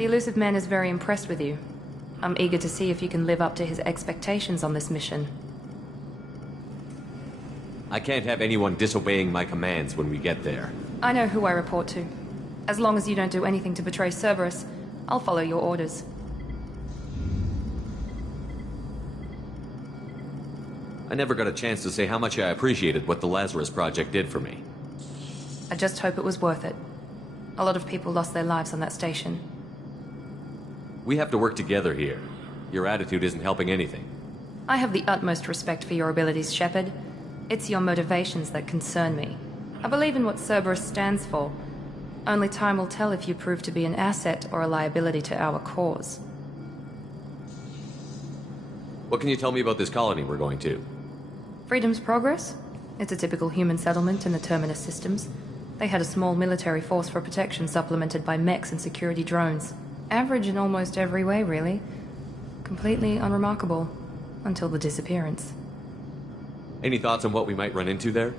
The elusive man is very impressed with you. I'm eager to see if you can live up to his expectations on this mission. I can't have anyone disobeying my commands when we get there. I know who I report to. As long as you don't do anything to betray Cerberus, I'll follow your orders. I never got a chance to say how much I appreciated what the Lazarus Project did for me. I just hope it was worth it. A lot of people lost their lives on that station. We have to work together here. Your attitude isn't helping anything. I have the utmost respect for your abilities, Shepard. It's your motivations that concern me. I believe in what Cerberus stands for. Only time will tell if you prove to be an asset or a liability to our cause. What can you tell me about this colony we're going to? Freedom's Progress? It's a typical human settlement in the Terminus systems. They had a small military force for protection supplemented by mechs and security drones. Average in almost every way, really. Completely unremarkable. Until the disappearance. Any thoughts on what we might run into there?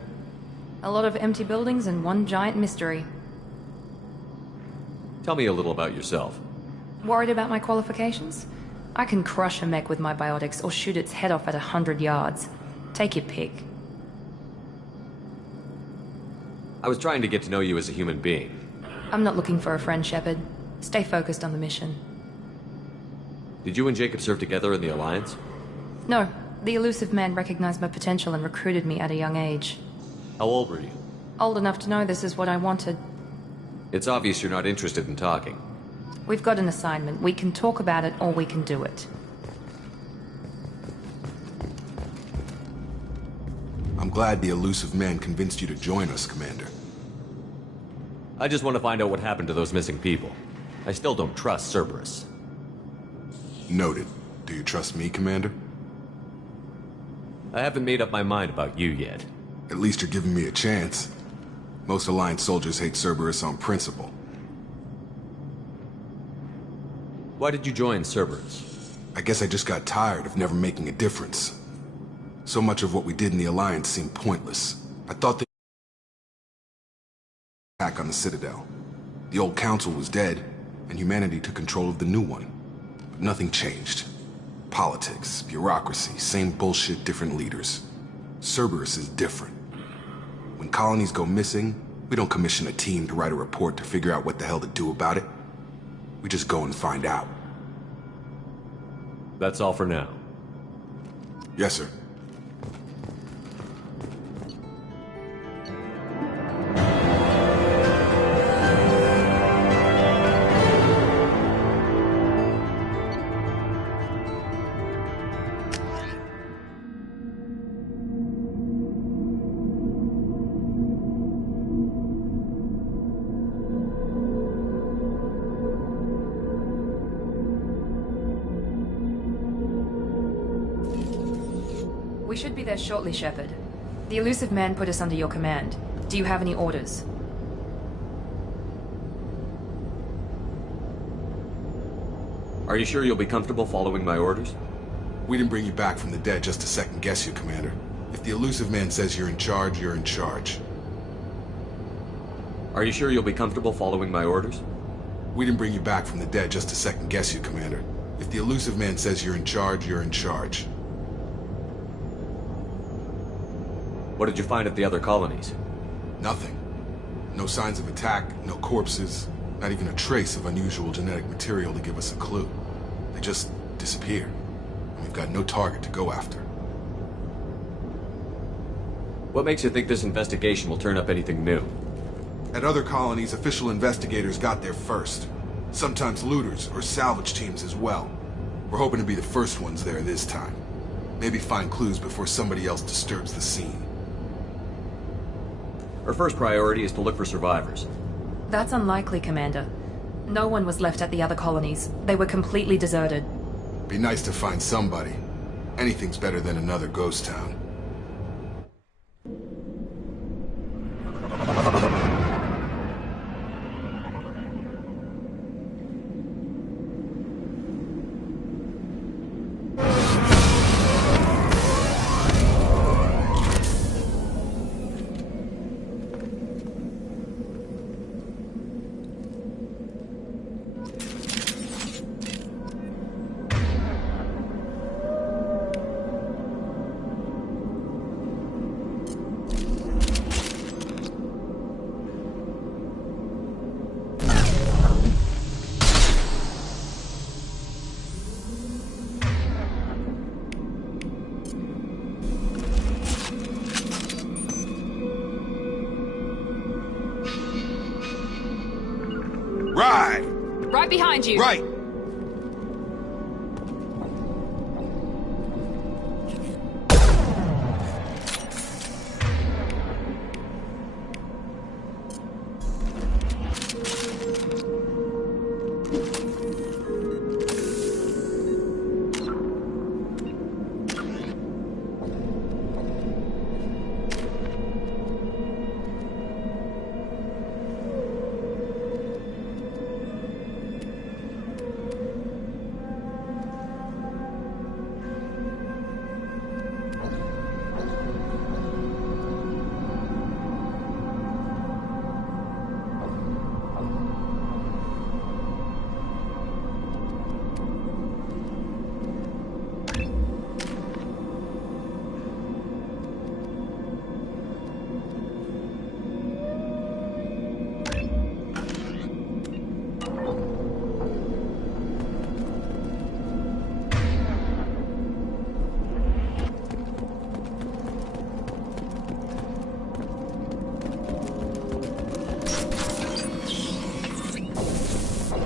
A lot of empty buildings and one giant mystery. Tell me a little about yourself. Worried about my qualifications? I can crush a mech with my biotics or shoot its head off at 100 yards. Take your pick. I was trying to get to know you as a human being. I'm not looking for a friend, Shepard. Stay focused on the mission. Did you and Jacob serve together in the Alliance? No. The elusive man recognized my potential and recruited me at a young age. How old were you? Old enough to know this is what I wanted. It's obvious you're not interested in talking. We've got an assignment. We can talk about it or we can do it. I'm glad the elusive man convinced you to join us, Commander. I just want to find out what happened to those missing people. I still don't trust Cerberus. Noted. Do you trust me, Commander? I haven't made up my mind about you yet. At least you're giving me a chance. Most Alliance soldiers hate Cerberus on principle. Why did you join Cerberus? I guess I just got tired of never making a difference. So much of what we did in the Alliance seemed pointless. I thought the attack on the Citadel. The old council was dead, and humanity took control of the new one. But nothing changed. Politics, bureaucracy, same bullshit, different leaders. Cerberus is different. When colonies go missing, we don't commission a team to write a report to figure out what the hell to do about it. We just go and find out. That's all for now. Yes, sir. We should be there shortly, Shepard. The elusive man put us under your command. Do you have any orders? Are you sure you'll be comfortable following my orders? We didn't bring you back from the dead just to second guess you, Commander. If the elusive man says you're in charge, you're in charge. Are you sure you'll be comfortable following my orders? We didn't bring you back from the dead just to second guess you, Commander. If the elusive man says you're in charge, you're in charge. What did you find at the other colonies? Nothing. No signs of attack, no corpses, not even a trace of unusual genetic material to give us a clue. They just disappear. And we've got no target to go after. What makes you think this investigation will turn up anything new? At other colonies, official investigators got there first. Sometimes looters or salvage teams as well. We're hoping to be the first ones there this time. Maybe find clues before somebody else disturbs the scene. Our first priority is to look for survivors. That's unlikely, Commander. No one was left at the other colonies. They were completely deserted. Be nice to find somebody. Anything's better than another ghost town. Right! Right behind you! Right!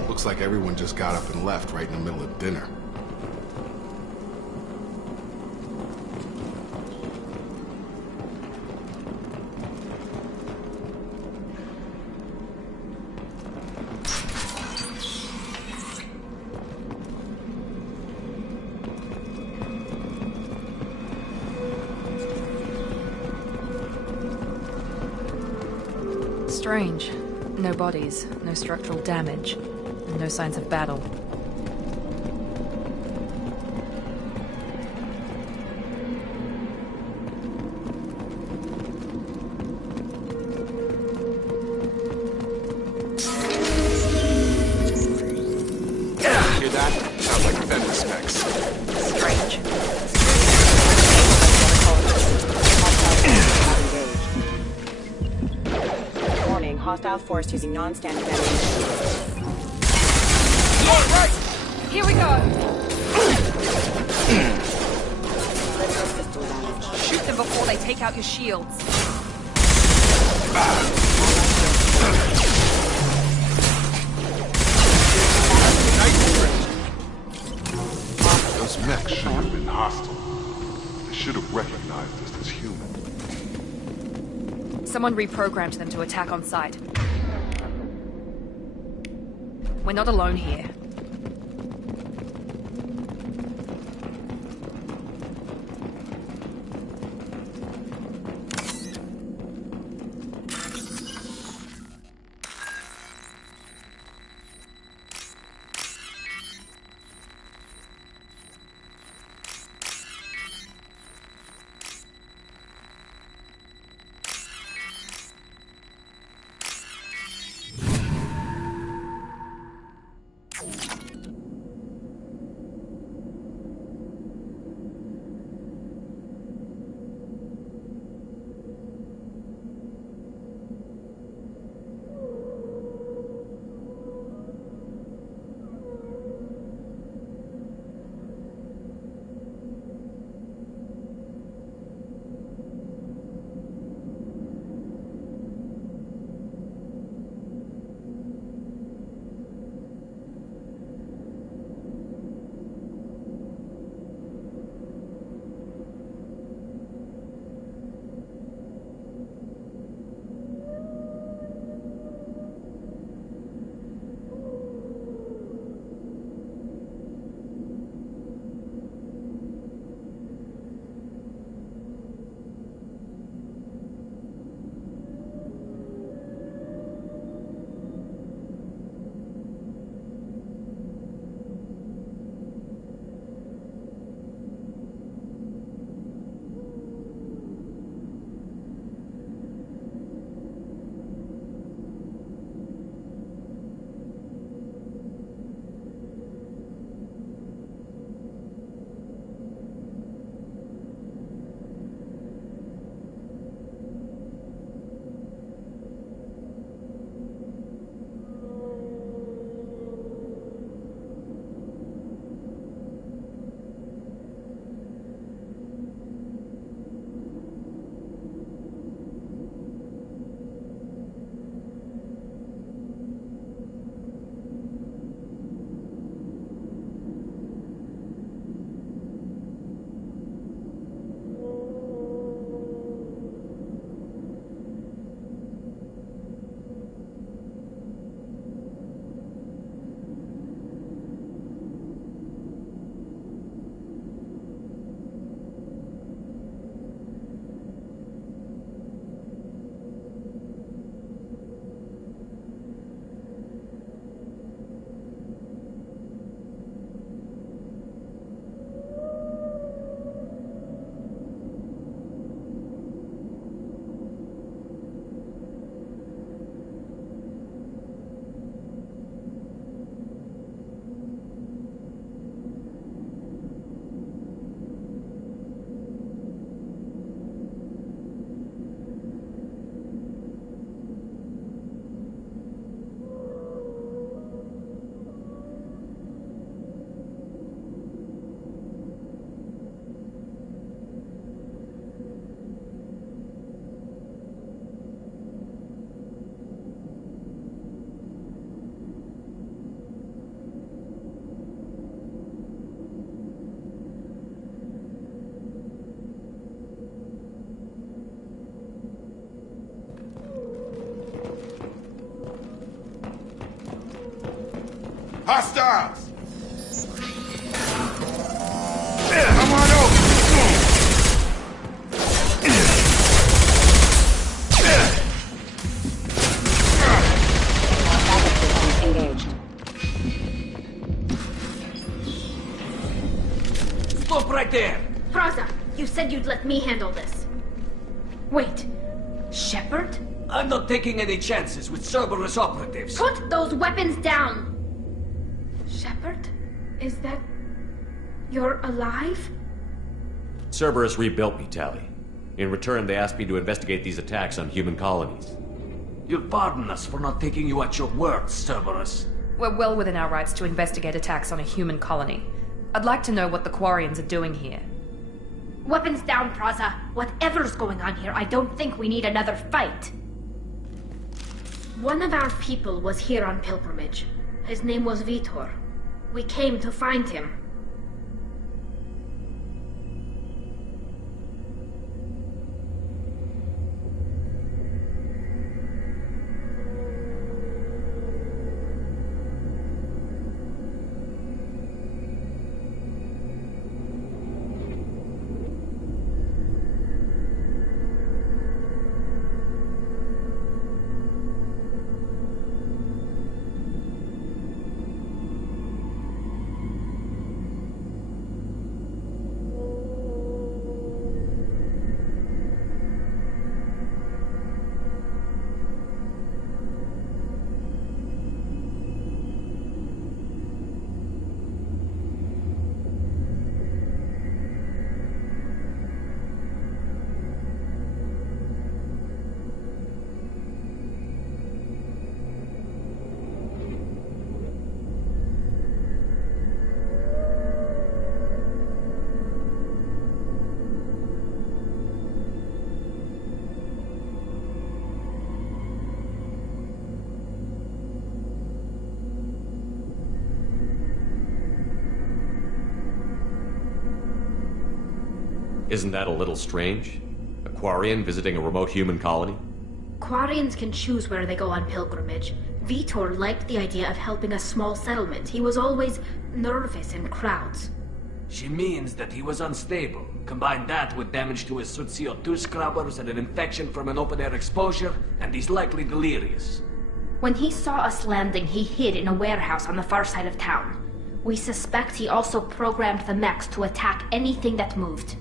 Looks like everyone just got up and left right in the middle of dinner. Strange. No bodies, no structural damage, and no signs of battle. Hear that? Sounds like vendor specs. Strange. Warning, hostile force using non-standard ammunition. Yeah, right! Here we go! Critical system damage. Shoot them before they take out your shields. Those mechs should have been hostile. They should have recognized us as human. Someone reprogrammed them to attack on sight. We're not alone here. Hostiles! Come on over! Engaged. Stop right there! Praza, you said you'd let me handle this. Wait, Shepard? I'm not taking any chances with Cerberus operatives. Put those weapons down! Shepard? Is that... you're alive? Cerberus rebuilt me, Tally. In return, they asked me to investigate these attacks on human colonies. You'll pardon us for not taking you at your word, Cerberus. We're well within our rights to investigate attacks on a human colony. I'd like to know what the Quarians are doing here. Weapons down, Praza. Whatever's going on here, I don't think we need another fight. One of our people was here on pilgrimage. His name was Vitor. We came to find him. Isn't that a little strange? A Quarian visiting a remote human colony? Quarians can choose where they go on pilgrimage. Vitor liked the idea of helping a small settlement. He was always nervous in crowds. She means that he was unstable. Combine that with damage to his suit CO2 scrubbers and an infection from an open-air exposure, and he's likely delirious. When he saw us landing, he hid in a warehouse on the far side of town. We suspect he also programmed the mechs to attack anything that moved.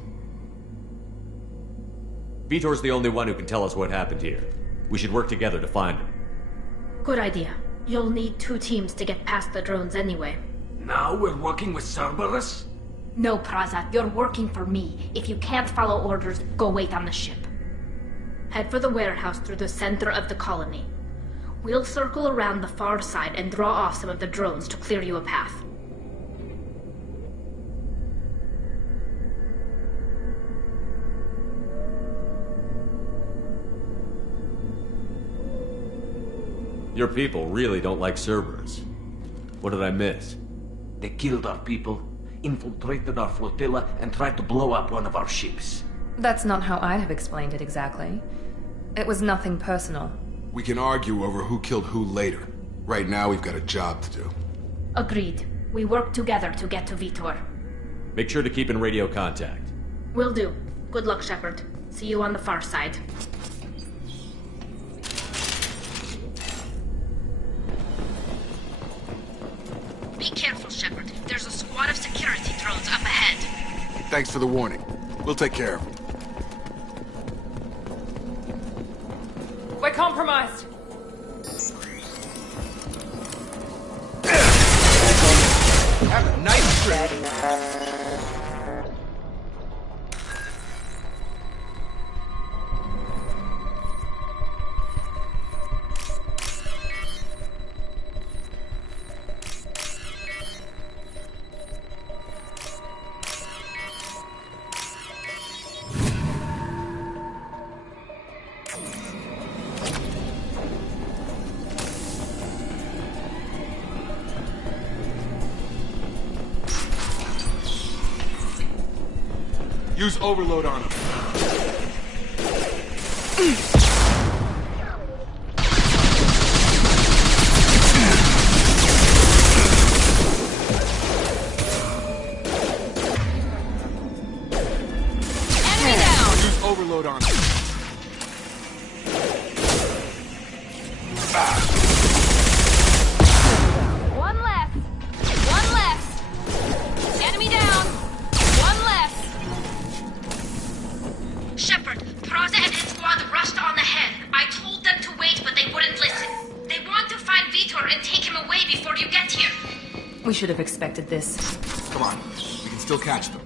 Vitor's the only one who can tell us what happened here. We should work together to find him. Good idea. You'll need 2 teams to get past the drones anyway. Now we're working with Cerberus? No, Praza, you're working for me. If you can't follow orders, go wait on the ship. Head for the warehouse through the center of the colony. We'll circle around the far side and draw off some of the drones to clear you a path. Your people really don't like Cerberus. What did I miss? They killed our people, infiltrated our flotilla, and tried to blow up one of our ships. That's not how I'd have explained it exactly. It was nothing personal. We can argue over who killed who later. Right now, we've got a job to do. Agreed. We work together to get to Vitor. Make sure to keep in radio contact. Will do. Good luck, Shepard. See you on the far side. Be careful, Shepard. There's a squad of security drones up ahead. Thanks for the warning. We'll take care of them. We're compromised! Have a nice trip. Use overload on him. Fraza and his squad rushed on ahead. I told them to wait, but they wouldn't listen. They want to find Vitor and take him away before you get here. We should have expected this. Come on, we can still catch them.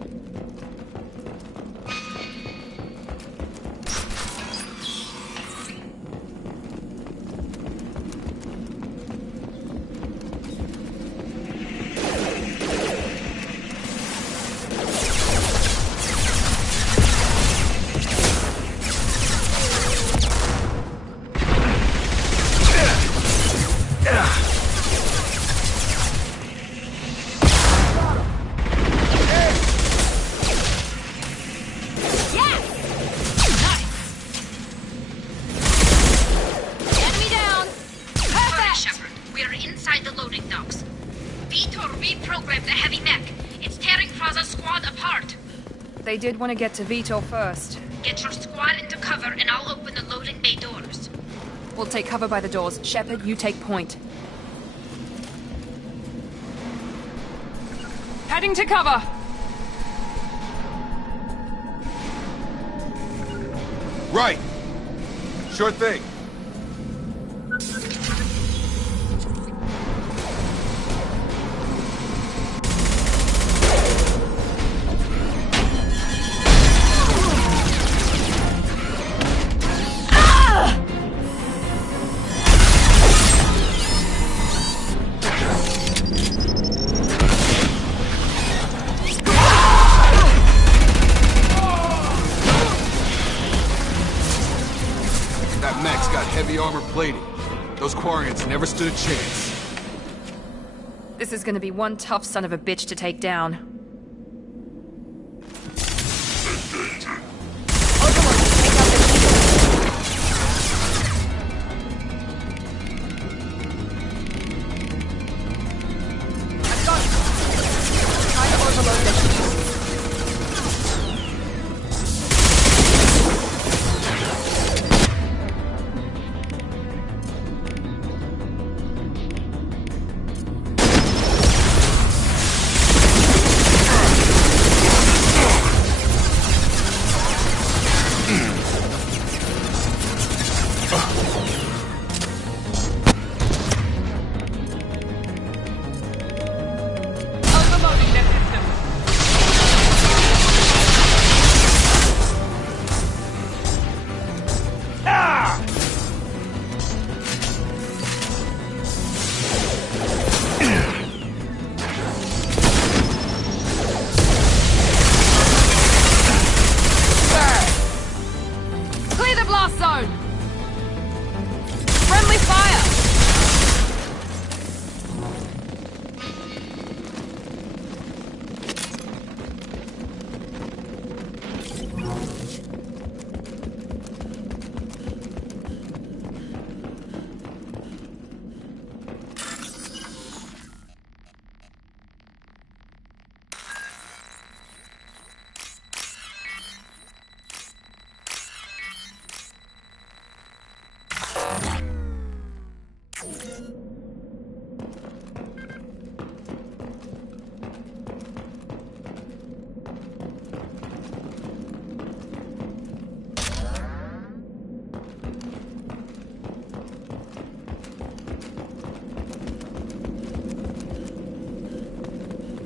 They did want to get to Vitor first. Get your squad into cover and I'll open the loading bay doors. We'll take cover by the doors. Shepard, you take point. Heading to cover! Right! Sure thing. Armor plating. Those Quarians never stood a chance. This is gonna be one tough son of a bitch to take down.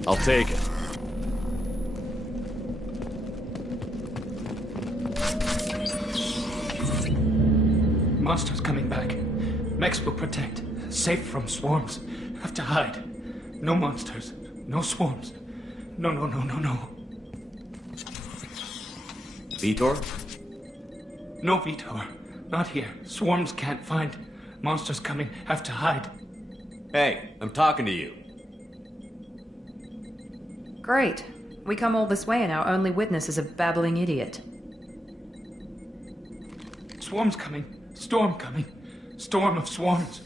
I'll take it. Monsters coming back. Mechs will protect. Safe from swarms. Have to hide. No monsters. No swarms. No. Vitor? No Vitor. Not here. Swarms can't find. Monsters coming. Have to hide. Hey, I'm talking to you. Great. We come all this way and our only witness is a babbling idiot. Swarms coming. Storm coming. Storm of swarms.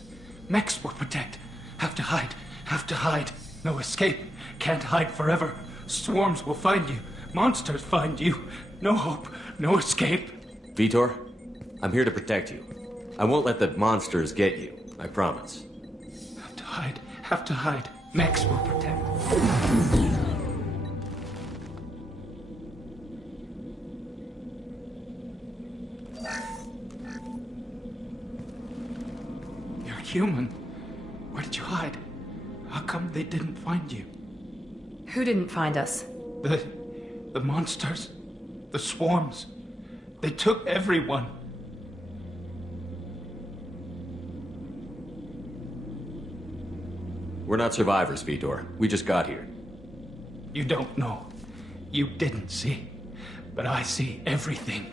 Mechs will protect. Have to hide. Have to hide. No escape. Can't hide forever. Swarms will find you. Monsters find you. No hope. No escape. Vitor, I'm here to protect you. I won't let the monsters get you. I promise. Have to hide. Have to hide. Mechs will protect. human. Where did you hide? How come they didn't find you? Who didn't find us? The monsters. The swarms. They took everyone. We're not survivors, Vitor. We just got here. You don't know. You didn't see. But I see everything.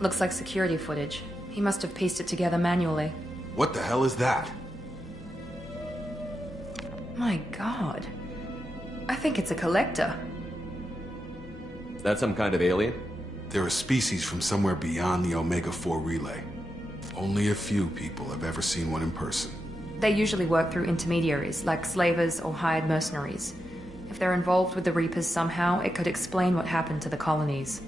Looks like security footage. He must have pieced it together manually. What the hell is that? My god. I think it's a collector. Is that some kind of alien? They're a species from somewhere beyond the Omega-4 relay. Only a few people have ever seen one in person. They usually work through intermediaries, like slavers or hired mercenaries. If they're involved with the Reapers somehow, it could explain what happened to the colonies.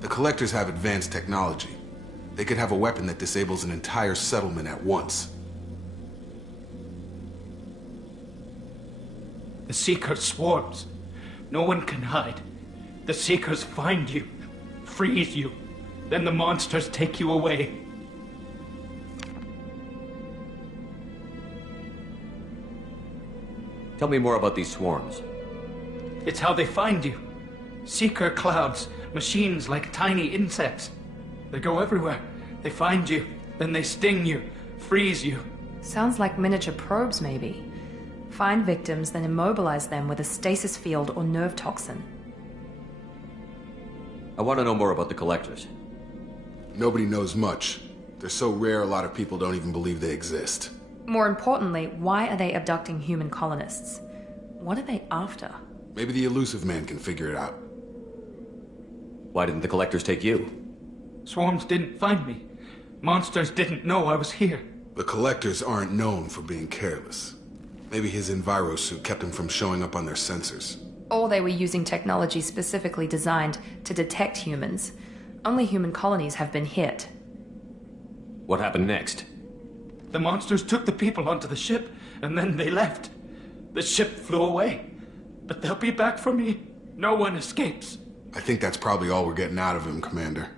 The Collectors have advanced technology. They could have a weapon that disables an entire settlement at once. The Seeker swarms. No one can hide. The Seekers find you, freeze you, then the monsters take you away. Tell me more about these swarms. It's how they find you. Seeker clouds, machines like tiny insects. They go everywhere. They find you, then they sting you, freeze you. Sounds like miniature probes, maybe. Find victims, then immobilize them with a stasis field or nerve toxin. I want to know more about the Collectors. Nobody knows much. They're so rare a lot of people don't even believe they exist. More importantly, why are they abducting human colonists? What are they after? Maybe the elusive man can figure it out. Why didn't the Collectors take you? Swarms didn't find me. Monsters didn't know I was here. The Collectors aren't known for being careless. Maybe his enviro suit kept him from showing up on their sensors. Or they were using technology specifically designed to detect humans. Only human colonies have been hit. What happened next? The monsters took the people onto the ship, and then they left. The ship flew away. But they'll be back for me. No one escapes. I think that's probably all we're getting out of him, Commander.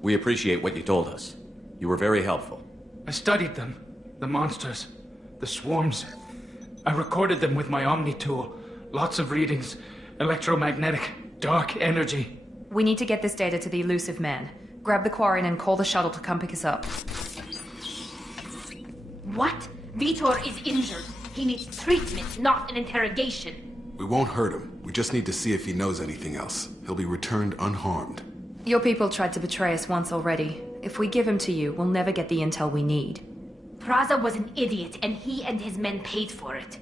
We appreciate what you told us. You were very helpful. I studied them. The monsters. The swarms. I recorded them with my Omni tool. Lots of readings. Electromagnetic. Dark energy. We need to get this data to the elusive man. Grab the Quarian and call the shuttle to come pick us up. What? Vitor is injured. He needs treatment, not an interrogation. We won't hurt him. We just need to see if he knows anything else. He'll be returned unharmed. Your people tried to betray us once already. If we give him to you, we'll never get the intel we need. Praza was an idiot, and he and his men paid for it.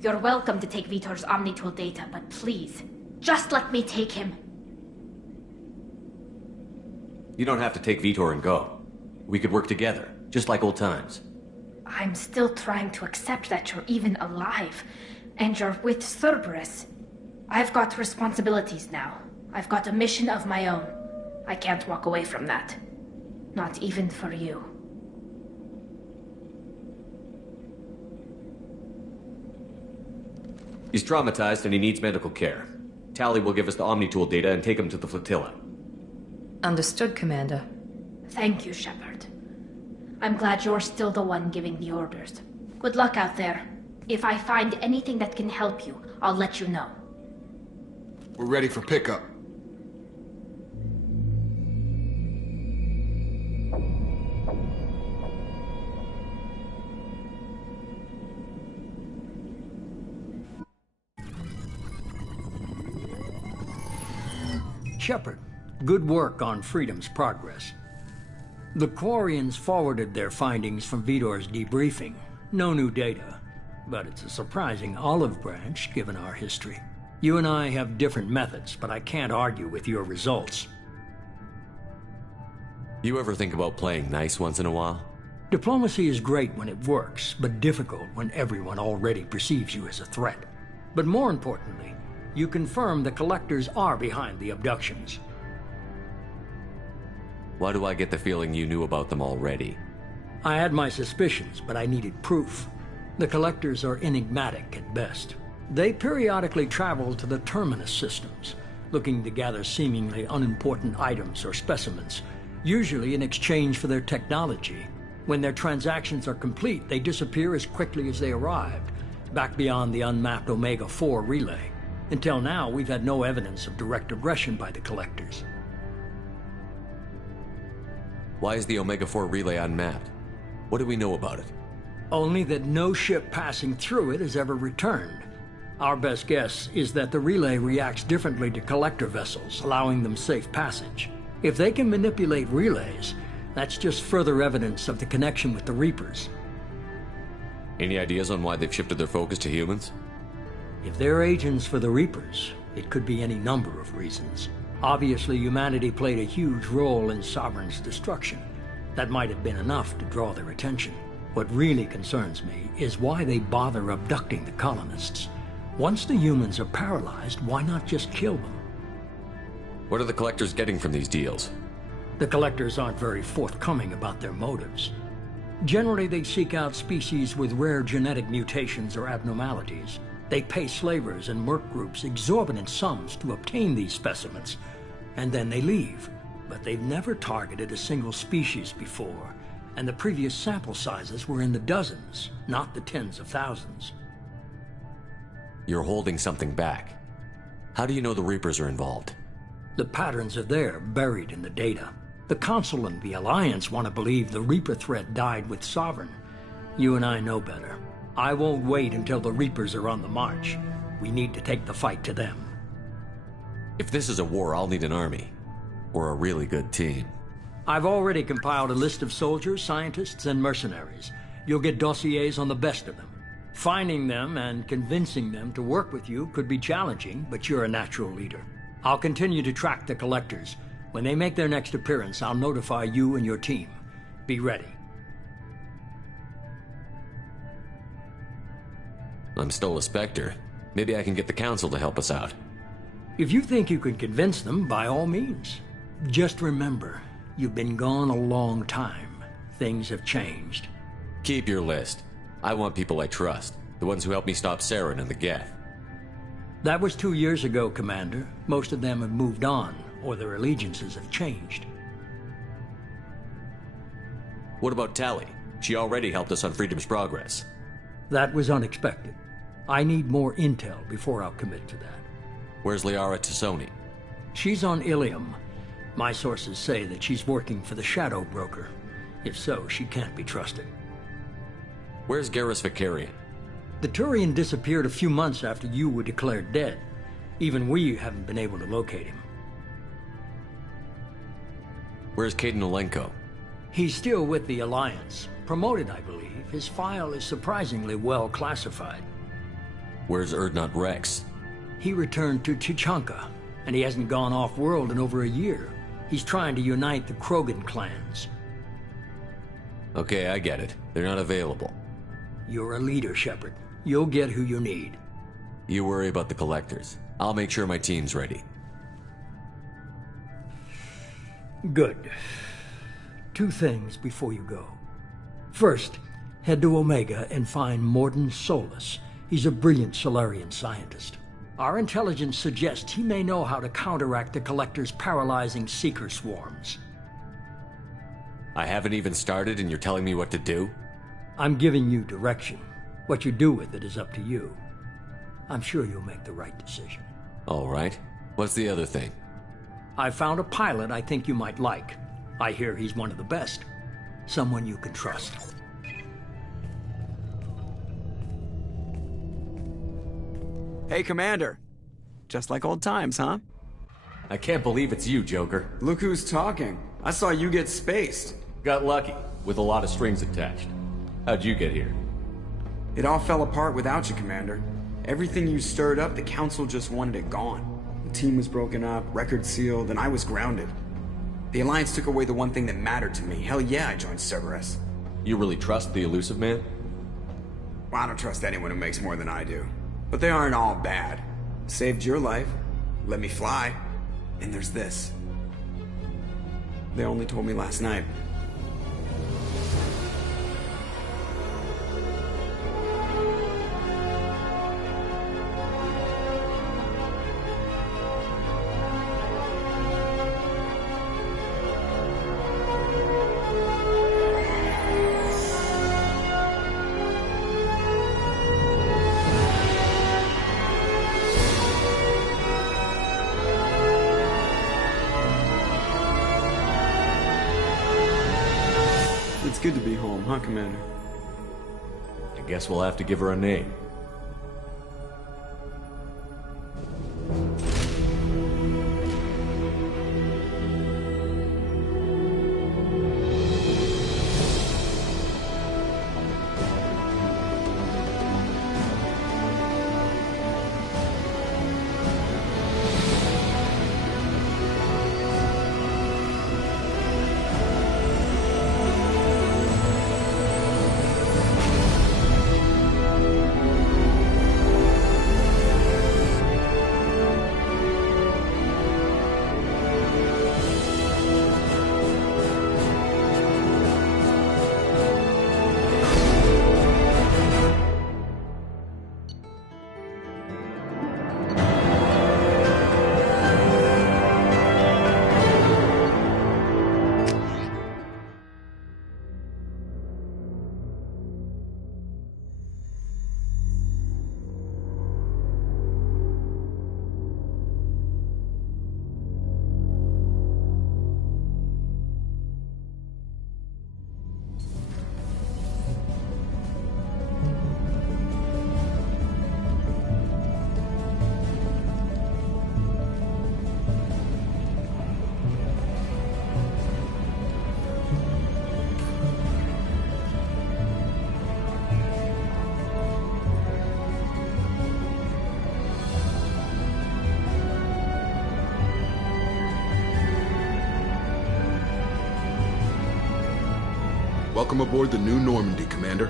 You're welcome to take Vitor's Omnitool data, but please, just let me take him. You don't have to take Vitor and go. We could work together, just like old times. I'm still trying to accept that you're even alive, and you're with Cerberus. I've got responsibilities now. I've got a mission of my own. I can't walk away from that. Not even for you. He's traumatized and he needs medical care. Tally will give us the Omnitool data and take him to the flotilla. Understood, Commander. Thank you, Shepard. I'm glad you're still the one giving the orders. Good luck out there. If I find anything that can help you, I'll let you know. We're ready for pickup. Shepard, good work on Freedom's progress. The Quarians forwarded their findings from Vitor's debriefing. No new data, but it's a surprising olive branch given our history. You and I have different methods, but I can't argue with your results. You ever think about playing nice once in a while? Diplomacy is great when it works, but difficult when everyone already perceives you as a threat. But more importantly, you confirm the Collectors are behind the abductions. Why do I get the feeling you knew about them already? I had my suspicions, but I needed proof. The Collectors are enigmatic at best. They periodically travel to the Terminus systems, looking to gather seemingly unimportant items or specimens, usually in exchange for their technology. When their transactions are complete, they disappear as quickly as they arrived, back beyond the unmapped Omega-4 relay. Until now, we've had no evidence of direct aggression by the collectors. Why is the Omega-4 relay unmapped? What do we know about it? Only that no ship passing through it has ever returned. Our best guess is that the relay reacts differently to collector vessels, allowing them safe passage. If they can manipulate relays, that's just further evidence of the connection with the Reapers. Any ideas on why they've shifted their focus to humans? If they're agents for the Reapers, it could be any number of reasons. Obviously, humanity played a huge role in Sovereign's destruction. That might have been enough to draw their attention. What really concerns me is why they bother abducting the colonists. Once the humans are paralyzed, why not just kill them? What are the collectors getting from these deals? The collectors aren't very forthcoming about their motives. Generally, they seek out species with rare genetic mutations or abnormalities. They pay slavers and merc groups exorbitant sums to obtain these specimens, and then they leave. But they've never targeted a single species before, and the previous sample sizes were in the dozens, not the tens of thousands. You're holding something back. How do you know the Reapers are involved? The patterns are there, buried in the data. The Council and the Alliance want to believe the Reaper threat died with Sovereign. You and I know better. I won't wait until the Reapers are on the march. We need to take the fight to them. If this is a war, I'll need an army. Or a really good team. I've already compiled a list of soldiers, scientists, and mercenaries. You'll get dossiers on the best of them. Finding them and convincing them to work with you could be challenging, but you're a natural leader. I'll continue to track the collectors. When they make their next appearance, I'll notify you and your team. Be ready. I'm still a Spectre. Maybe I can get the Council to help us out. If you think you can convince them, by all means. Just remember, you've been gone a long time. Things have changed. Keep your list. I want people I trust. The ones who helped me stop Saren and the Geth. That was 2 years ago, Commander. Most of them have moved on, or their allegiances have changed. What about Tali? She already helped us on Freedom's Progress. That was unexpected. I need more intel before I'll commit to that. Where's Liara Tassoni? She's on Ilium. My sources say that she's working for the Shadow Broker. If so, she can't be trusted. Where's Garrus Vicarian? The Turian disappeared a few months after you were declared dead. Even we haven't been able to locate him. Where's Caden Olenko? He's still with the Alliance. Promoted, I believe. His file is surprisingly well classified. Where's Erdnot Rex? He returned to Chichanka, and he hasn't gone off-world in over a year. He's trying to unite the Krogan clans. Okay, I get it. They're not available. You're a leader, Shepard. You'll get who you need. You worry about the collectors. I'll make sure my team's ready. Good. 2 things before you go. First, head to Omega and find Mordin Solus. He's a brilliant Solarian scientist. Our intelligence suggests he may know how to counteract the Collector's paralyzing Seeker swarms. I haven't even started and you're telling me what to do? I'm giving you direction. What you do with it is up to you. I'm sure you'll make the right decision. All right. What's the other thing? I found a pilot I think you might like. I hear he's one of the best. Someone you can trust. Hey, Commander. Just like old times, huh? I can't believe it's you, Joker. Look who's talking. I saw you get spaced. Got lucky, with a lot of strings attached. How'd you get here? It all fell apart without you, Commander. Everything you stirred up, the Council just wanted it gone. The team was broken up, record sealed, and I was grounded. The Alliance took away the one thing that mattered to me. Hell yeah, I joined Cerberus. You really trust the Elusive Man? Well, I don't trust anyone who makes more than I do. But they aren't all bad. Saved your life, let me fly, and there's this. They only told me last night. huh, Commander? I guess we'll have to give her a name. Welcome aboard the new Normandy, Commander.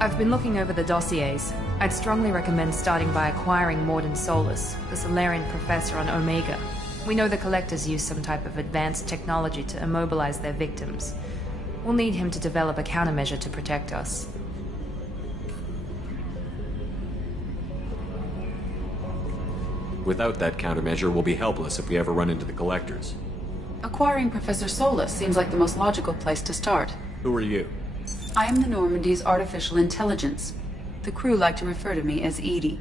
I've been looking over the dossiers. I'd strongly recommend starting by acquiring Morden Solus, the Solarian professor on Omega. We know the Collectors use some type of advanced technology to immobilize their victims. We'll need him to develop a countermeasure to protect us. Without that countermeasure, we'll be helpless if we ever run into the Collectors. Acquiring Professor Solus seems like the most logical place to start. Who are you? I am the Normandy's artificial intelligence. The crew like to refer to me as Edie.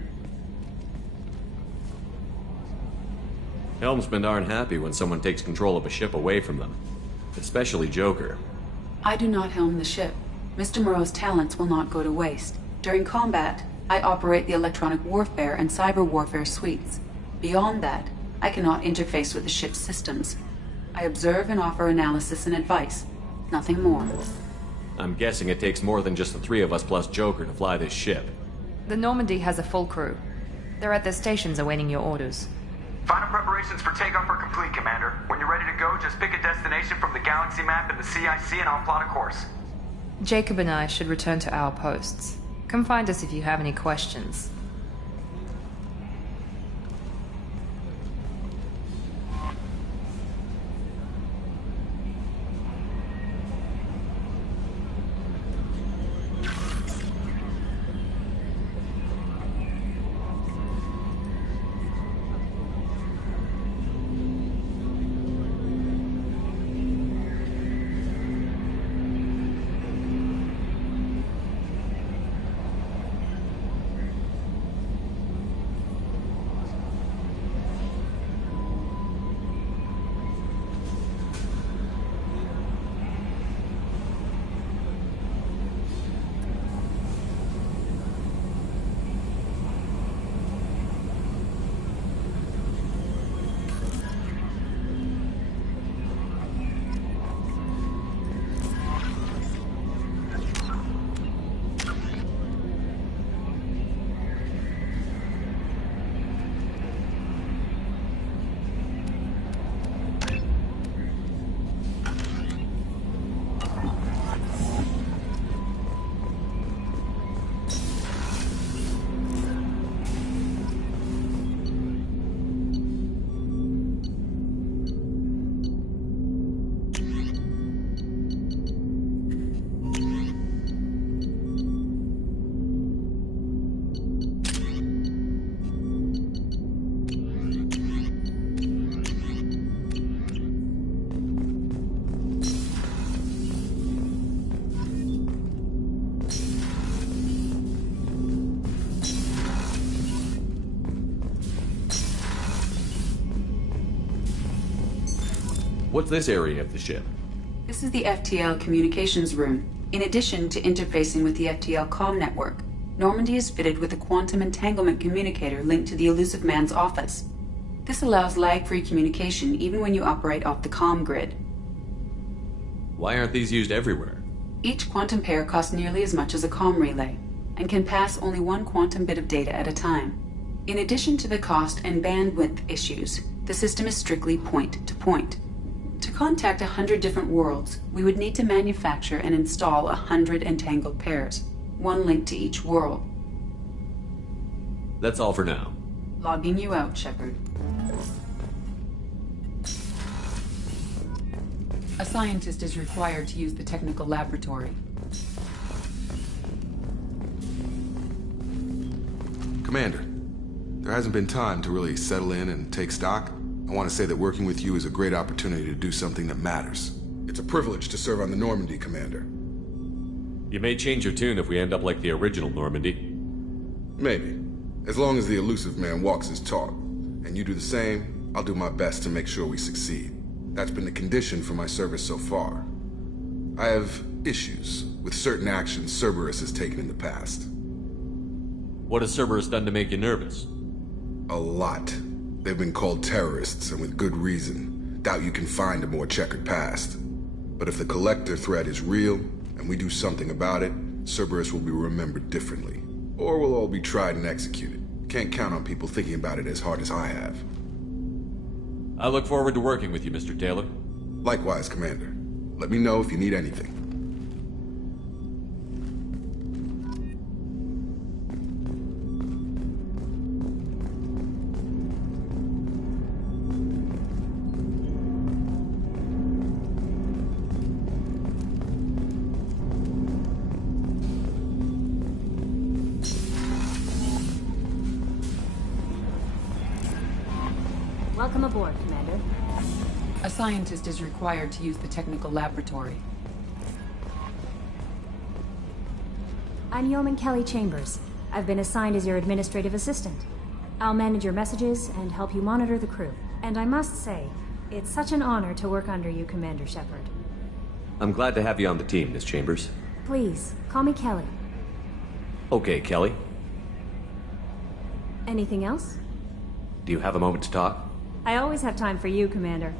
Helmsmen aren't happy when someone takes control of a ship away from them. Especially Joker. I do not helm the ship. Mr. Moreau's talents will not go to waste. During combat, I operate the electronic warfare and cyber warfare suites. Beyond that, I cannot interface with the ship's systems. I observe and offer analysis and advice. Nothing more. I'm guessing it takes more than just the three of us plus Joker to fly this ship. The Normandy has a full crew. They're at their stations awaiting your orders. Final preparations for takeoff are complete, Commander. When you're ready to go, just pick a destination from the galaxy map in the CIC and I'll plot a course. Jacob and I should return to our posts. Come find us if you have any questions. What's this area of the ship? This is the FTL communications room. In addition to interfacing with the FTL comm network, Normandy is fitted with a quantum entanglement communicator linked to the Elusive Man's office. This allows lag-free communication even when you operate off the comm grid. Why aren't these used everywhere? Each quantum pair costs nearly as much as a comm relay, and can pass only one quantum bit of data at a time. In addition to the cost and bandwidth issues, the system is strictly point-to-point. To contact 100 different worlds, we would need to manufacture and install 100 entangled pairs, one link to each world. That's all for now. Logging you out, Shepard. A scientist is required to use the technical laboratory. Commander, there hasn't been time to really settle in and take stock. I want to say that working with you is a great opportunity to do something that matters. It's a privilege to serve on the Normandy, Commander. You may change your tune if we end up like the original Normandy. Maybe. As long as the Elusive Man walks his talk, and you do the same, I'll do my best to make sure we succeed. That's been the condition for my service so far. I have issues with certain actions Cerberus has taken in the past. What has Cerberus done to make you nervous? A lot. They've been called terrorists, and with good reason. Doubt you can find a more checkered past. But if the Collector threat is real, and we do something about it, Cerberus will be remembered differently. Or we'll all be tried and executed. Can't count on people thinking about it as hard as I have. I look forward to working with you, Mr. Taylor. Likewise, Commander. Let me know if you need anything. Welcome aboard, Commander. A scientist is required to use the technical laboratory. I'm Yeoman Kelly Chambers. I've been assigned as your administrative assistant. I'll manage your messages and help you monitor the crew. And I must say, it's such an honor to work under you, Commander Shepard. I'm glad to have you on the team, Miss Chambers. Please, call me Kelly. Okay, Kelly. Anything else? Do you have a moment to talk? I always have time for you, Commander.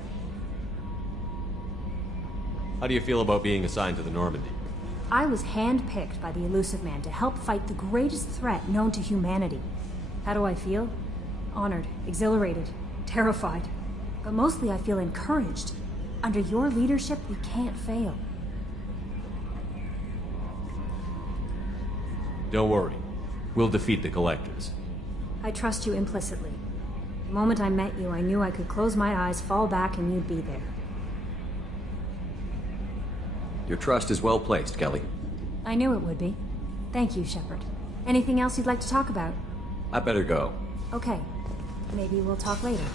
How do you feel about being assigned to the Normandy? I was handpicked by the Elusive Man to help fight the greatest threat known to humanity. How do I feel? Honored, exhilarated, terrified. But mostly I feel encouraged. Under your leadership, we can't fail. Don't worry. We'll defeat the Collectors. I trust you implicitly. The moment I met you, I knew I could close my eyes, fall back, and you'd be there. Your trust is well placed, Kelly. I knew it would be. Thank you, Shepard. Anything else you'd like to talk about? I better go. Okay. Maybe we'll talk later.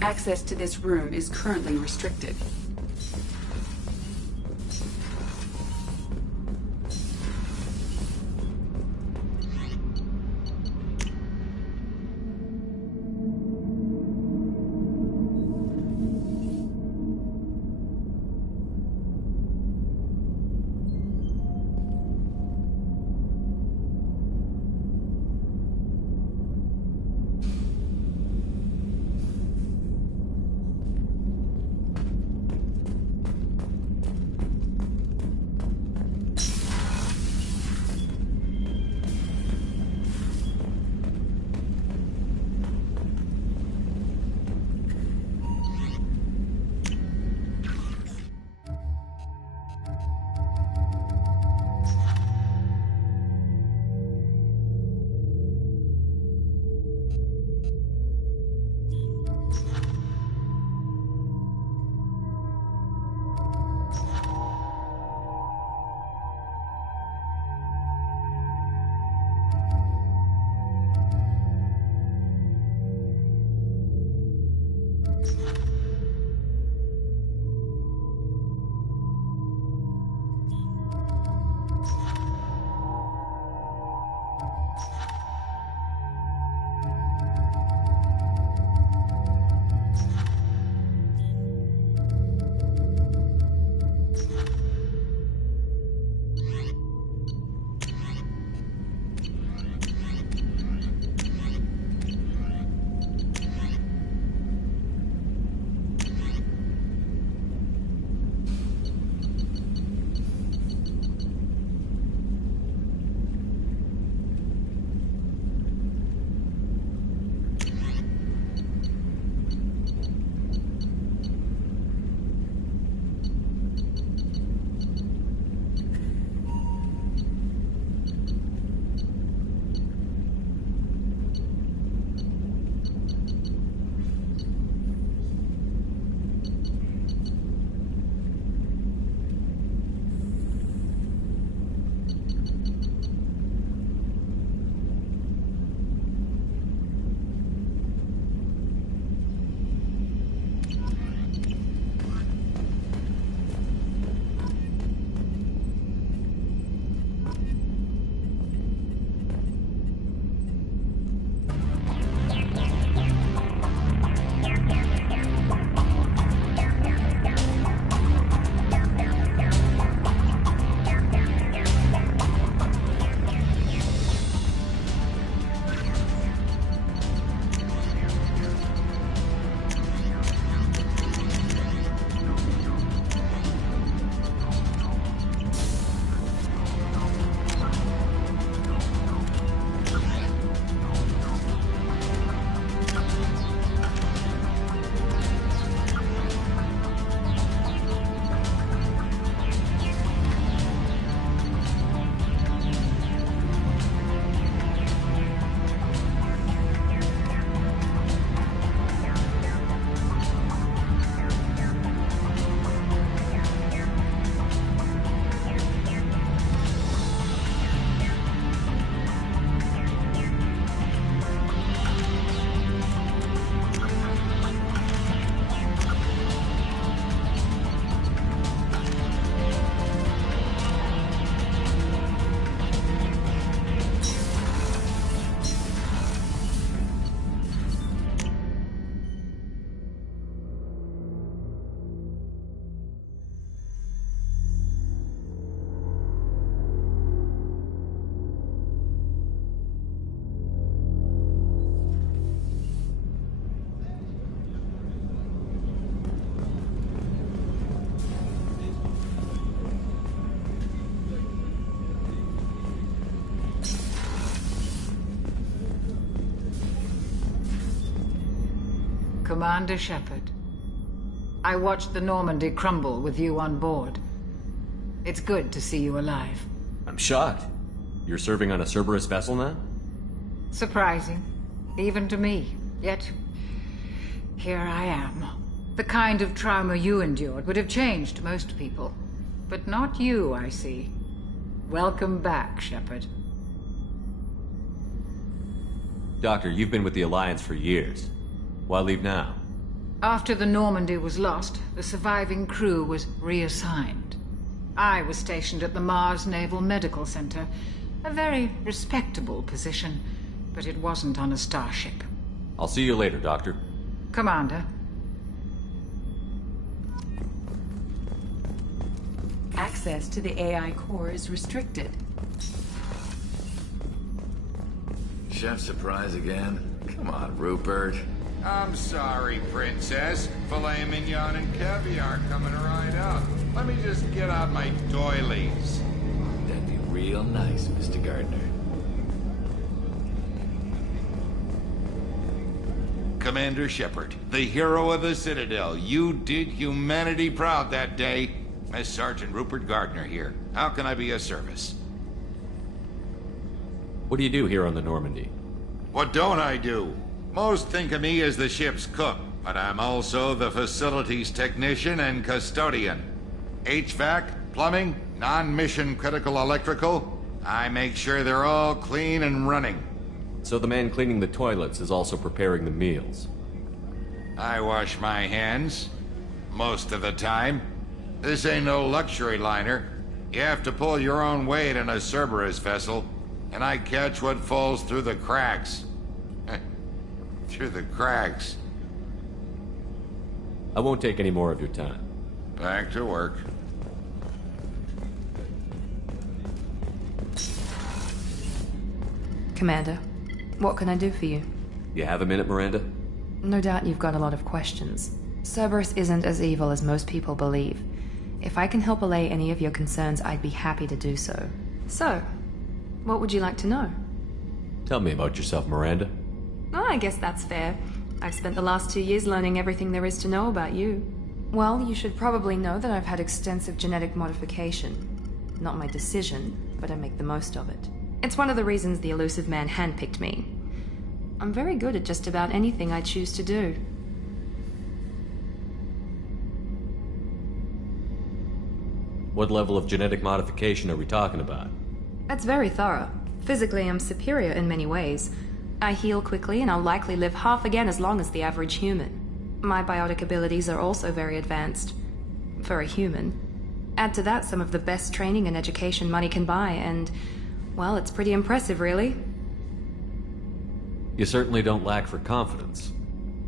Access to this room is currently restricted. Commander Shepard. I watched the Normandy crumble with you on board. It's good to see you alive. I'm shocked. You're serving on a Cerberus vessel now? Surprising, even to me. Yet, here I am. The kind of trauma you endured would have changed most people. But not you, I see. Welcome back, Shepard. Doctor, you've been with the Alliance for years. Why leave now? After the Normandy was lost, the surviving crew was reassigned. I was stationed at the Mars Naval Medical Center, a very respectable position, but it wasn't on a starship. I'll see you later, Doctor. Commander. Access to the AI core is restricted. Chef surprise again? Come on, Rupert. I'm sorry, Princess. Filet mignon and caviar coming right up. Let me just get out my doilies. That'd be real nice, Mr. Gardner. Commander Shepard, the hero of the Citadel. You did humanity proud that day. Miss Sergeant Rupert Gardner here. How can I be of service? What do you do here on the Normandy? What don't I do? Most think of me as the ship's cook, but I'm also the facilities technician and custodian. HVAC, plumbing, non-mission critical electrical. I make sure they're all clean and running. So the man cleaning the toilets is also preparing the meals. I wash my hands. Most of the time. This ain't no luxury liner. You have to pull your own weight in a Cerberus vessel, and I catch what falls through the cracks. Through the cracks. I won't take any more of your time. Back to work. Commander, what can I do for you? You have a minute, Miranda? No doubt you've got a lot of questions. Cerberus isn't as evil as most people believe. If I can help allay any of your concerns, I'd be happy to do so. So, what would you like to know? Tell me about yourself, Miranda. Oh, I guess that's fair. I've spent the last 2 years learning everything there is to know about you. Well, you should probably know that I've had extensive genetic modification. Not my decision, but I make the most of it. It's one of the reasons the elusive man handpicked me. I'm very good at just about anything I choose to do. What level of genetic modification are we talking about? That's very thorough. Physically, I'm superior in many ways. I heal quickly, and I'll likely live half again as long as the average human. My biotic abilities are also very advanced. For a human. Add to that some of the best training and education money can buy, and, well, it's pretty impressive, really. You certainly don't lack for confidence.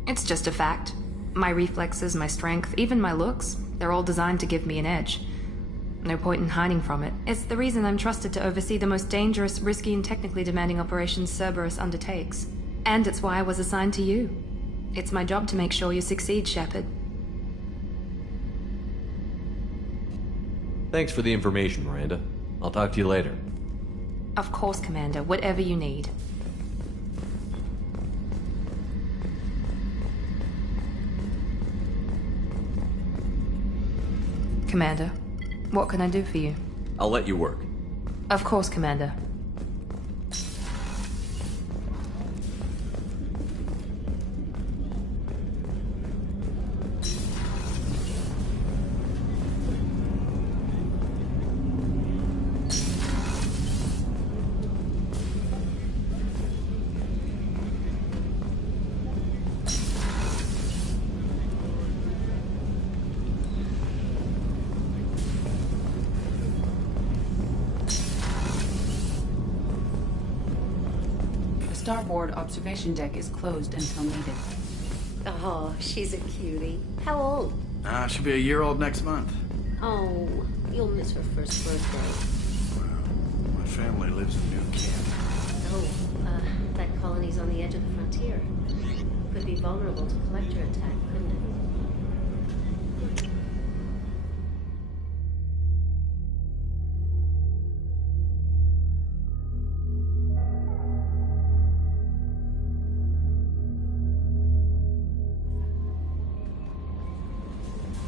It's just a fact. My reflexes, my strength, even my looks, they're all designed to give me an edge. No point in hiding from it. It's the reason I'm trusted to oversee the most dangerous, risky, and technically demanding operations Cerberus undertakes. And it's why I was assigned to you. It's my job to make sure you succeed, Shepard. Thanks for the information, Miranda. I'll talk to you later. Of course, Commander. Whatever you need. Commander, what can I do for you? I'll let you work. Of course, Commander. Starboard observation deck is closed until needed. Oh, she's a cutie. How old? She'll be a year old next month. Oh, you'll miss her first birthday. Well, my family lives in New Camp. Oh, that colony's on the edge of the frontier. Could be vulnerable to collector attack, couldn't it?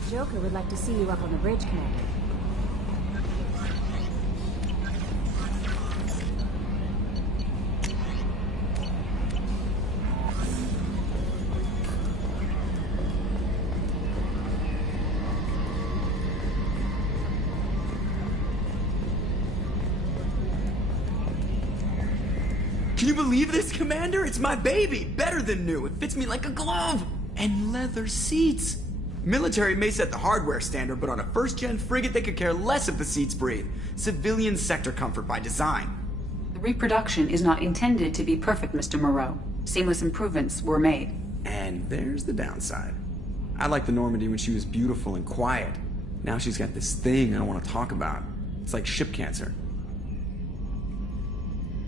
Joker would like to see you up on the bridge, Commander. Can you believe this, Commander? It's my baby! Better than new. It fits me like a glove! And leather seats! Military may set the hardware standard, but on a first-gen frigate, they could care less if the seats breathe. Civilian sector comfort by design. The reproduction is not intended to be perfect, Mr. Moreau. Seamless improvements were made. And there's the downside. I liked the Normandy when she was beautiful and quiet. Now she's got this thing I don't want to talk about. It's like ship cancer.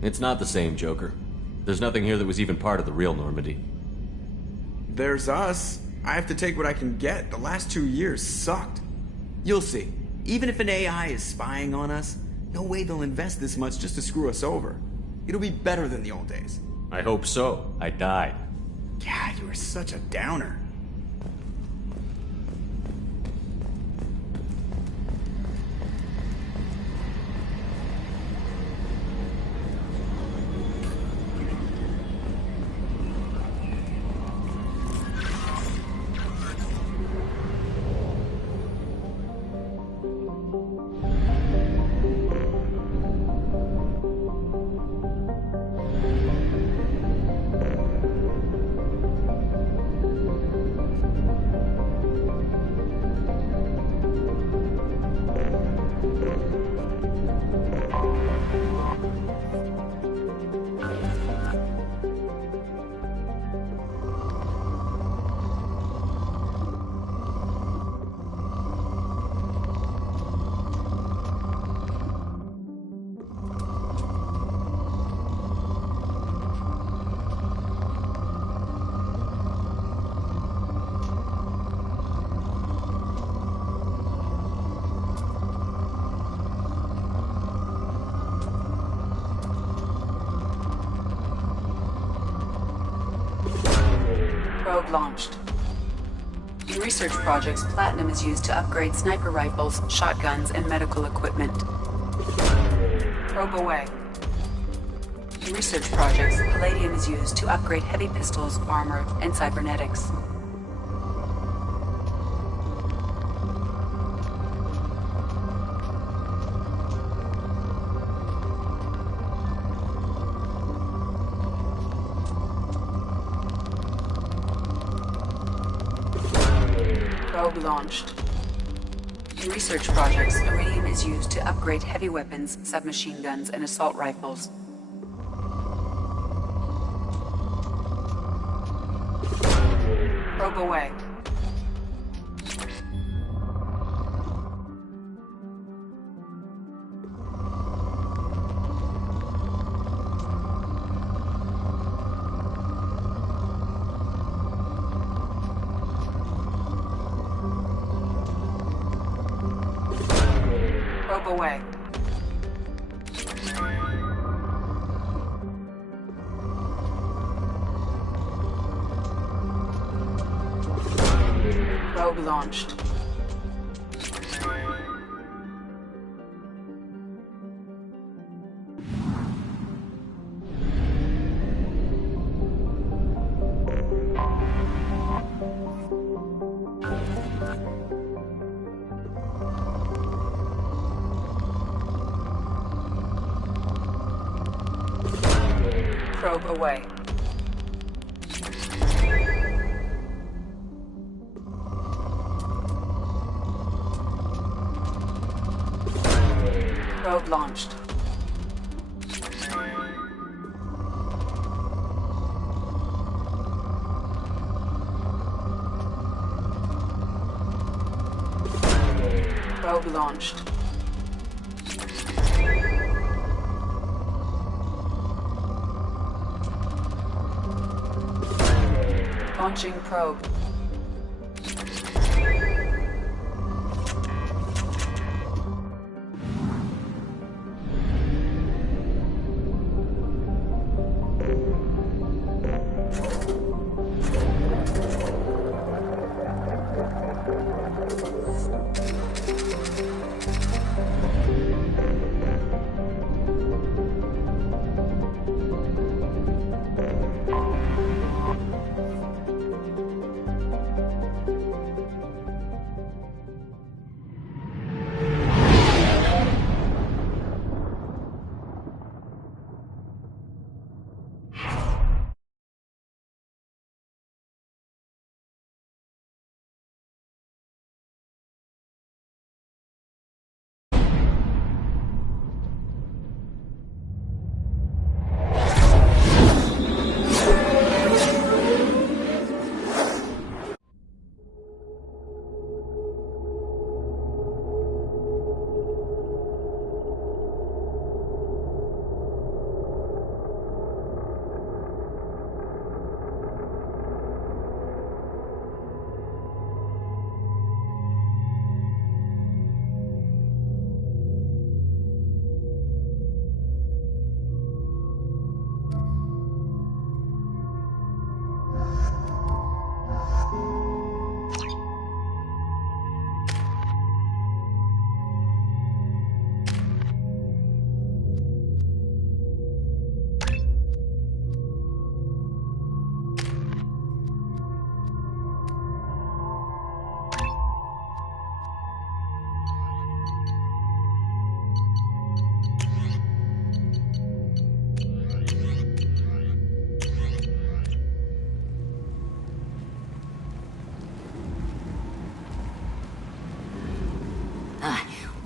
It's not the same, Joker. There's nothing here that was even part of the real Normandy. There's us. I have to take what I can get. The last 2 years sucked. You'll see. Even if an AI is spying on us, no way they'll invest this much just to screw us over. It'll be better than the old days. I hope so. I died. God, you are such a downer. Probe launched. In research projects, platinum is used to upgrade sniper rifles, shotguns, and medical equipment. Probe away. In research projects, palladium is used to upgrade heavy pistols, armor, and cybernetics. Probe launched. In research projects, iridium is used to upgrade heavy weapons, submachine guns, and assault rifles. Probe away. Probe away. Probe launched. Probe away. Probe launched. Probe launched. Launching probe.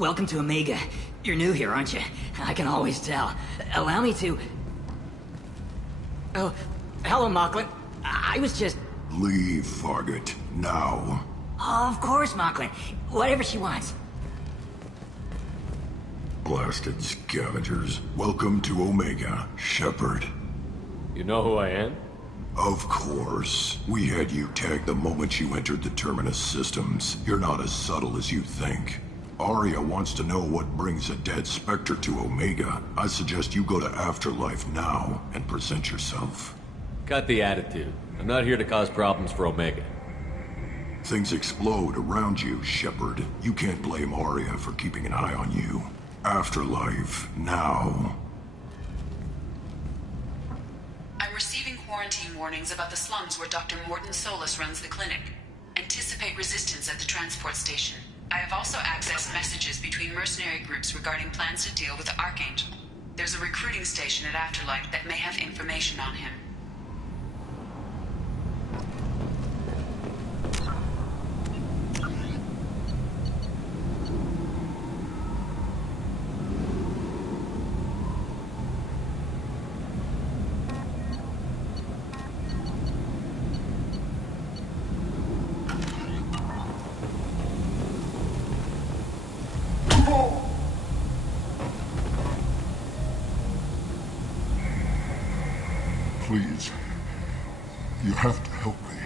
Welcome to Omega. You're new here, aren't you? I can always tell. Allow me to... Oh, hello, Mocklin. I was just... Leave, Fargate. Now. Oh, of course, Mocklin. Whatever she wants. Blasted scavengers. Welcome to Omega, Shepard. You know who I am? Of course. We had you tagged the moment you entered the Terminus systems. You're not as subtle as you think. Arya wants to know what brings a dead Spectre to Omega. I suggest you go to Afterlife now and present yourself. Cut the attitude. I'm not here to cause problems for Omega. Things explode around you, Shepard. You can't blame Arya for keeping an eye on you. Afterlife, now. I'm receiving quarantine warnings about the slums where Dr. Morton Solus runs the clinic. Anticipate resistance at the transport station. I have also accessed messages between mercenary groups regarding plans to deal with the Archangel. There's a recruiting station at Afterlife that may have information on him. Please. You have to help me.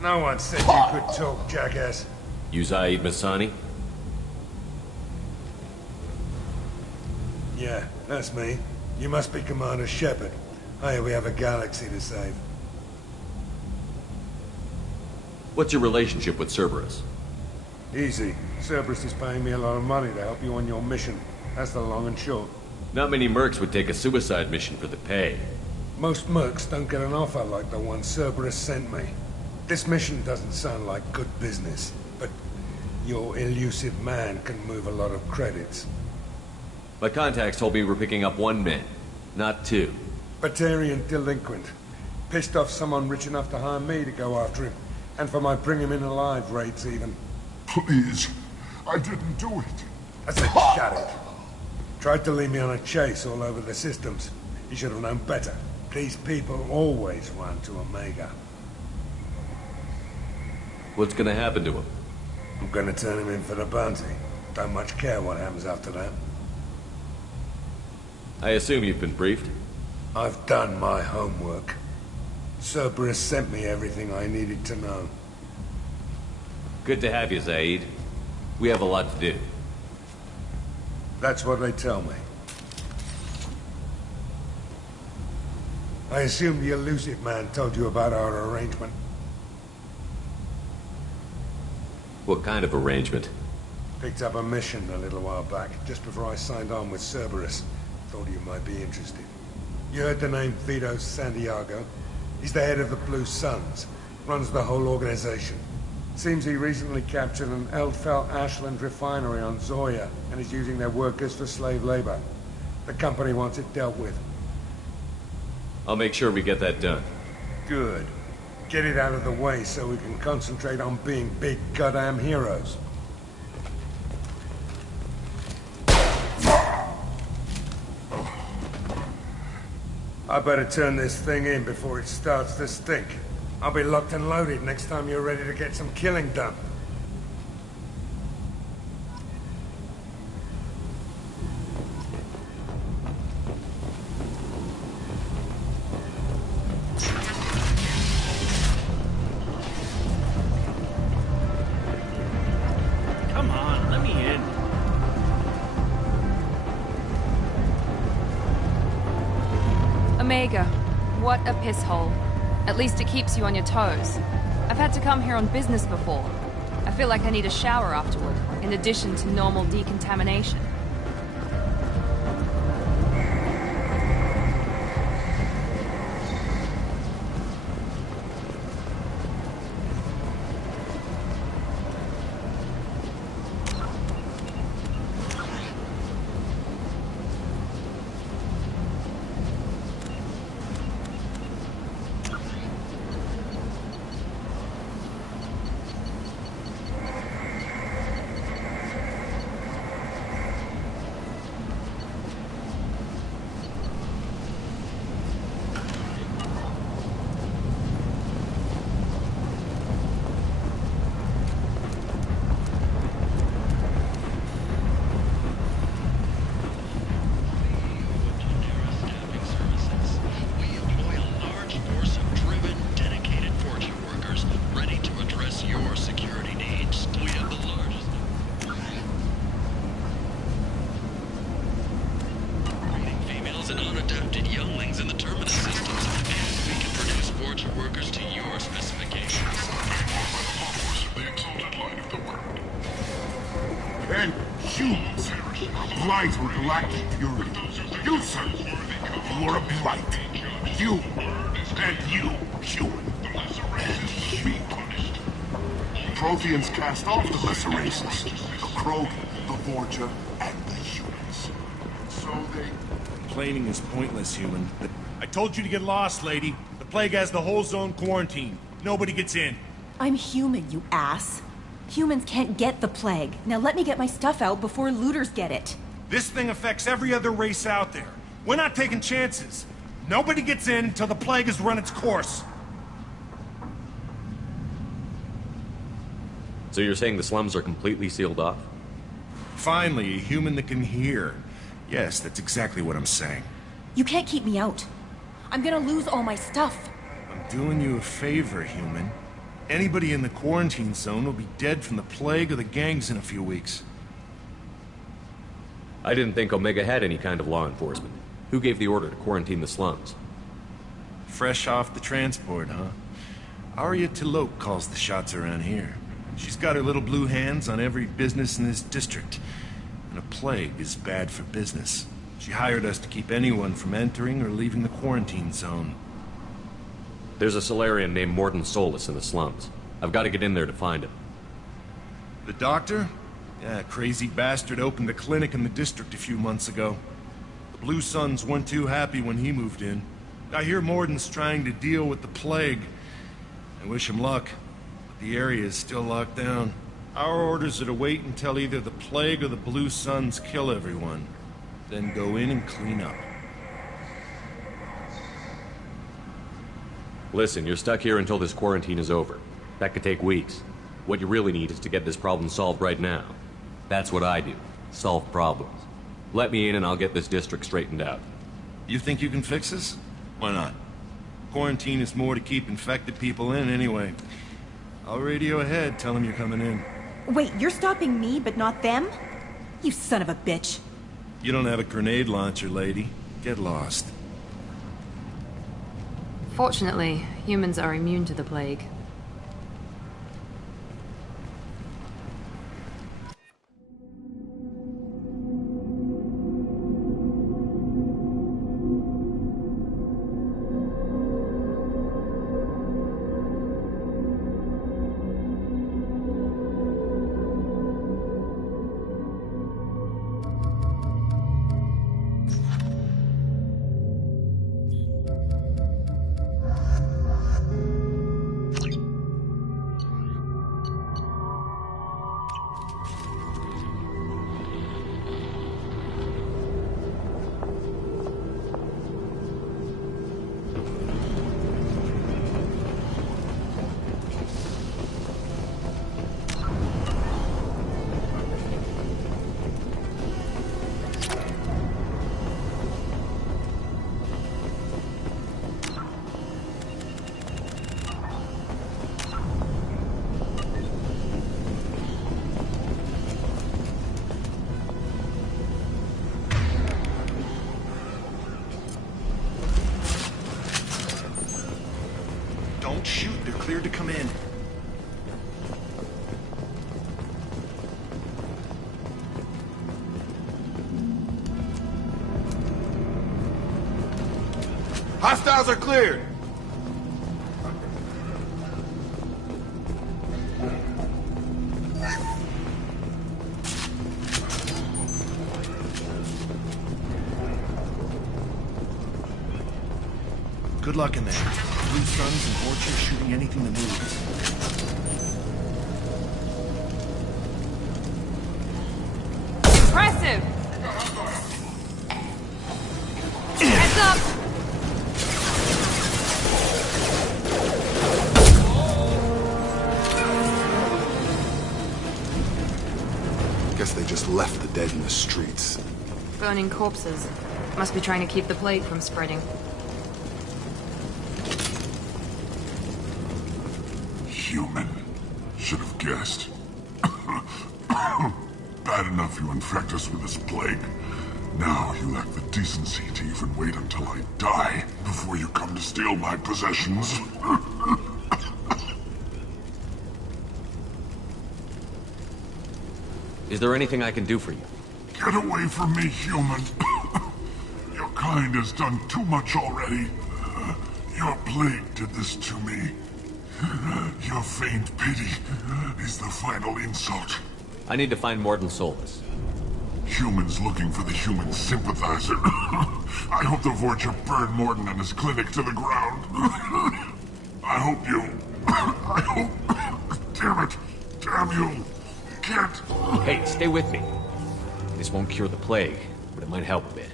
No one said you could talk, jackass. You Zaid Masani? Yeah, that's me. You must be Commander Shepard. Hey, we have a galaxy to save. What's your relationship with Cerberus? Easy. Cerberus is paying me a lot of money to help you on your mission. That's the long and short. Not many mercs would take a suicide mission for the pay. Most mercs don't get an offer like the one Cerberus sent me. This mission doesn't sound like good business, but your elusive man can move a lot of credits. My contacts told me we're picking up 1 man, not 2. Batarian delinquent. Pissed off someone rich enough to hire me to go after him. And for my bring him in alive rates even. Please. I didn't do it. I said shut it. Tried to lead me on a chase all over the systems. He should have known better. These people always run to Omega. What's gonna happen to him? I'm gonna turn him in for the bounty. Don't much care what happens after that. I assume you've been briefed? I've done my homework. Cerberus sent me everything I needed to know. Good to have you, Zaid. We have a lot to do. That's what they tell me. I assume the elusive man told you about our arrangement. What kind of arrangement? Picked up a mission a little while back, just before I signed on with Cerberus. Thought you might be interested. You heard the name Vito Santiago? He's the head of the Blue Suns. Runs the whole organization. Seems he recently captured an Eldfell Ashland refinery on Zoya and is using their workers for slave labor. The company wants it dealt with. I'll make sure we get that done. Good. Get it out of the way so we can concentrate on being big goddamn heroes. I better turn this thing in before it starts to stink. I'll be locked and loaded next time you're ready to get some killing done. Come on, let me in. Omega. What a piss hole. At least it keeps you on your toes. I've had to come here on business before. I feel like I need a shower afterward, in addition to normal decontamination. spies were galactic purity. You, sir, you are a blight. You, and you, human. And me. Protheans cast off the lesser races. The Krogan, the Vorja, and the humans. So they... Complaining is pointless, human. I told you to get lost, lady. The plague has the whole zone quarantined. Nobody gets in. I'm human, you ass. Humans can't get the plague. Now let me get my stuff out before looters get it. This thing affects every other race out there. We're not taking chances. Nobody gets in until the plague has run its course. So you're saying the slums are completely sealed off? Finally, a human that can hear. Yes, that's exactly what I'm saying. You can't keep me out. I'm gonna lose all my stuff. I'm doing you a favor, human. Anybody in the quarantine zone will be dead from the plague or the gangs in a few weeks. I didn't think Omega had any kind of law enforcement. Who gave the order to quarantine the slums? Fresh off the transport, huh? Arya Tilok calls the shots around here. She's got her little blue hands on every business in this district. And a plague is bad for business. She hired us to keep anyone from entering or leaving the quarantine zone. There's a Solarian named Mordin Solus in the slums. I've got to get in there to find him. The doctor? Yeah, crazy bastard opened a clinic in the district a few months ago. The Blue Suns weren't too happy when he moved in. I hear Mordin's trying to deal with the plague. I wish him luck. The area is still locked down. Our orders are to wait until either the plague or the Blue Suns kill everyone. Then go in and clean up. Listen, you're stuck here until this quarantine is over. That could take weeks. What you really need is to get this problem solved right now. That's what I do. Solve problems. Let me in and I'll get this district straightened out. You think you can fix this? Why not? Quarantine is more to keep infected people in anyway. I'll radio ahead, tell them you're coming in. Wait, you're stopping me, but not them? You son of a bitch. You don't have a grenade launcher, lady. Get lost. Fortunately, humans are immune to the plague. Don't shoot, they're cleared to come in. Hostiles are cleared! Good luck in there. Blue Suns and Orchard shooting anything that moves. Impressive! Heads up! Guess they just left the dead in the streets. Burning corpses. Must be trying to keep the plague from spreading. Human. Should have guessed. Bad enough you infect us with this plague. Now you lack the decency to even wait until I die before you come to steal my possessions. Is there anything I can do for you? Get away from me, human. Your kind has done too much already. Your plague did this to me. Your faint pity is the final insult. I need to find Morden Solus. Humans looking for the human sympathizer. I hope the Vorcha burn Morden and his clinic to the ground. I hope you... I hope... Damn it! Damn you! You can't... Hey, stay with me. This won't cure the plague, but it might help a bit.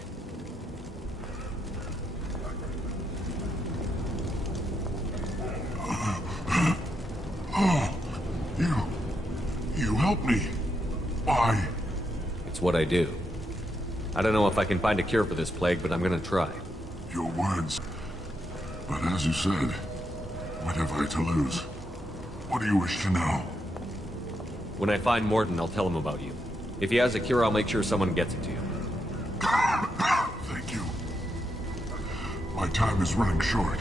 Oh, you helped me. Why? It's what I do. I don't know if I can find a cure for this plague, but I'm gonna try. Your words. But as you said, what have I to lose? What do you wish to know? When I find Morden, I'll tell him about you. If he has a cure, I'll make sure someone gets it to you. Thank you. My time is running short,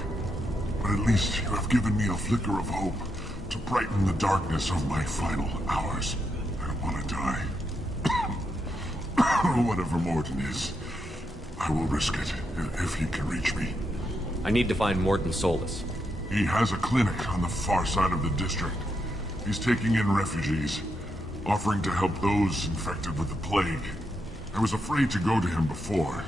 but at least you have given me a flicker of hope to brighten the darkness of my final hours. I don't want to die. Whatever Morden is, I will risk it if he can reach me. I need to find Morden Solus. He has a clinic on the far side of the district. He's taking in refugees, offering to help those infected with the plague. I was afraid to go to him before.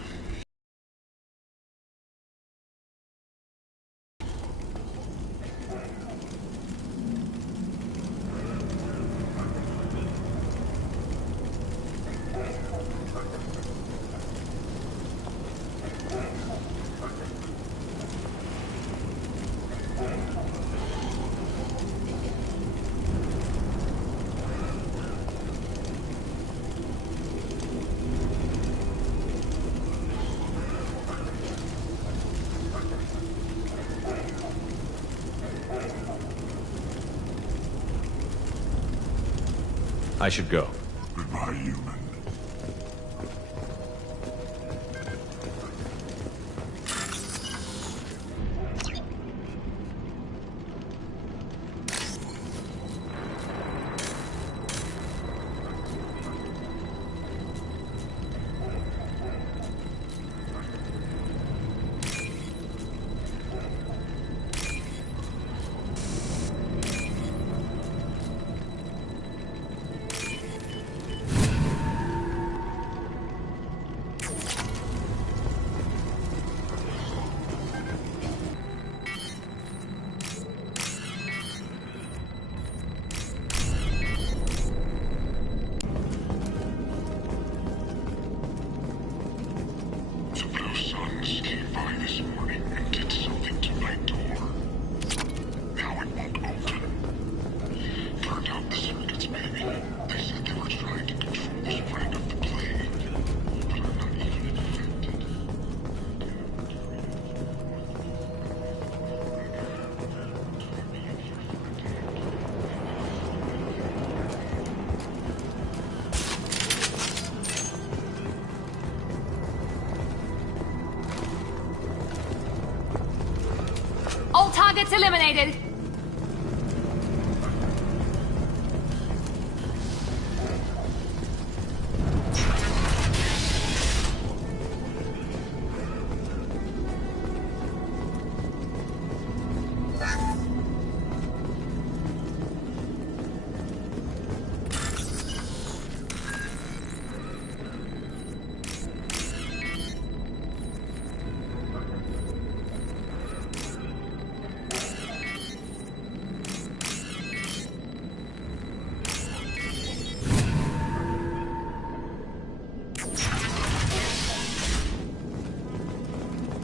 I should go. Goodbye, human. All targets eliminated!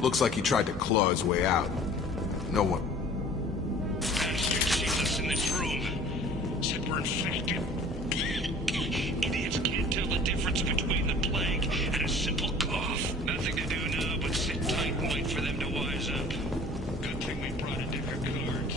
Looks like he tried to claw his way out. No one... Bastards seen us in this room. Said we're infected. Idiots can't tell the difference between the plague and a simple cough. Nothing to do now but sit tight and wait for them to wise up. Good thing we brought a deck of cards.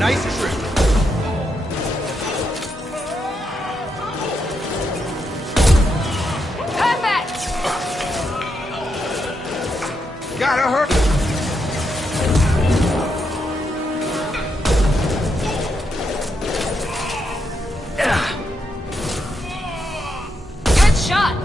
Nice trip. Gotta hurt. Good shot!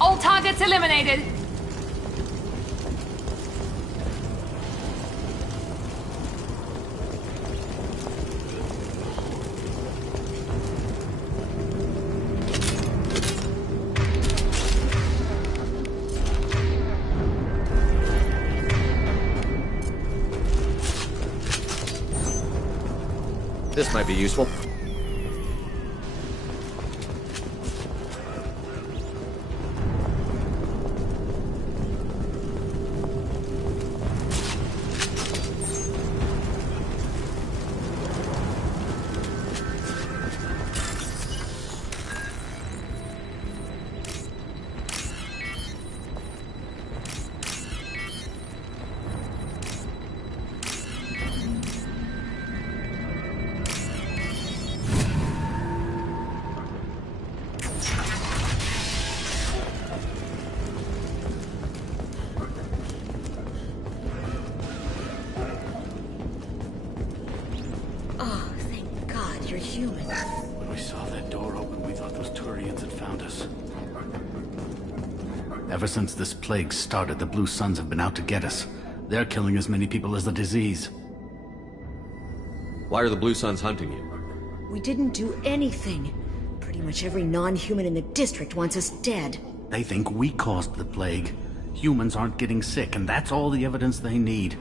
All targets eliminated. This might be useful. Oh, thank God you're human. When we saw that door open, we thought those Turians had found us. Ever since this plague started, the Blue Suns have been out to get us. They're killing as many people as the disease. Why are the Blue Suns hunting you? We didn't do anything. Pretty much every non-human in the district wants us dead. They think we caused the plague. Humans aren't getting sick, and that's all the evidence they need.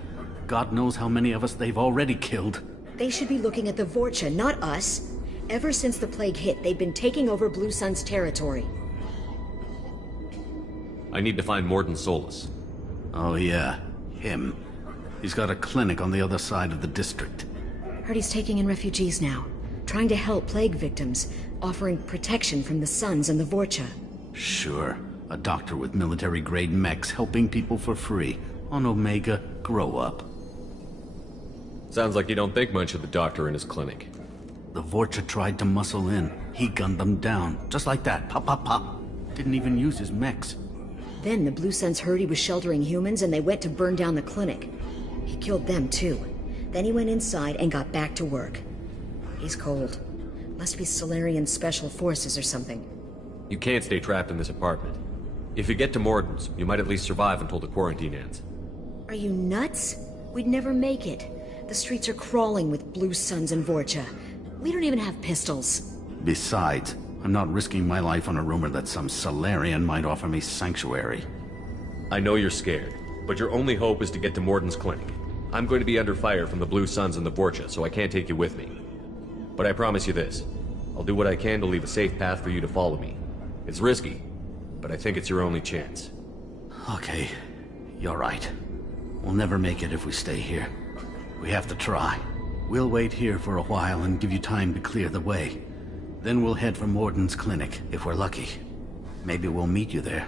God knows how many of us they've already killed. They should be looking at the Vorcha, not us. Ever since the plague hit, they've been taking over Blue Sun's territory. I need to find Morden Solus. Oh yeah, him. He's got a clinic on the other side of the district. Heard he's taking in refugees now, trying to help plague victims, offering protection from the Suns and the Vorcha. Sure. A doctor with military-grade mechs helping people for free. On Omega, grow up. Sounds like you don't think much of the doctor in his clinic. The Vorcha tried to muscle in. He gunned them down. Just like that. Pop, pop, pop. Didn't even use his mechs. Then the Blue Suns heard he was sheltering humans and they went to burn down the clinic. He killed them too. Then he went inside and got back to work. He's cold. Must be Solarian Special Forces or something. You can't stay trapped in this apartment. If you get to Morden's, you might at least survive until the quarantine ends. Are you nuts? We'd never make it. The streets are crawling with Blue Suns and Vorcha. We don't even have pistols. Besides, I'm not risking my life on a rumor that some Solarian might offer me sanctuary. I know you're scared, but your only hope is to get to Morden's clinic. I'm going to be under fire from the Blue Suns and the Vorcha, so I can't take you with me. But I promise you this. I'll do what I can to leave a safe path for you to follow me. It's risky, but I think it's your only chance. Okay, you're right. We'll never make it if we stay here. We have to try. We'll wait here for a while and give you time to clear the way. Then we'll head for Morden's clinic, if we're lucky. Maybe we'll meet you there.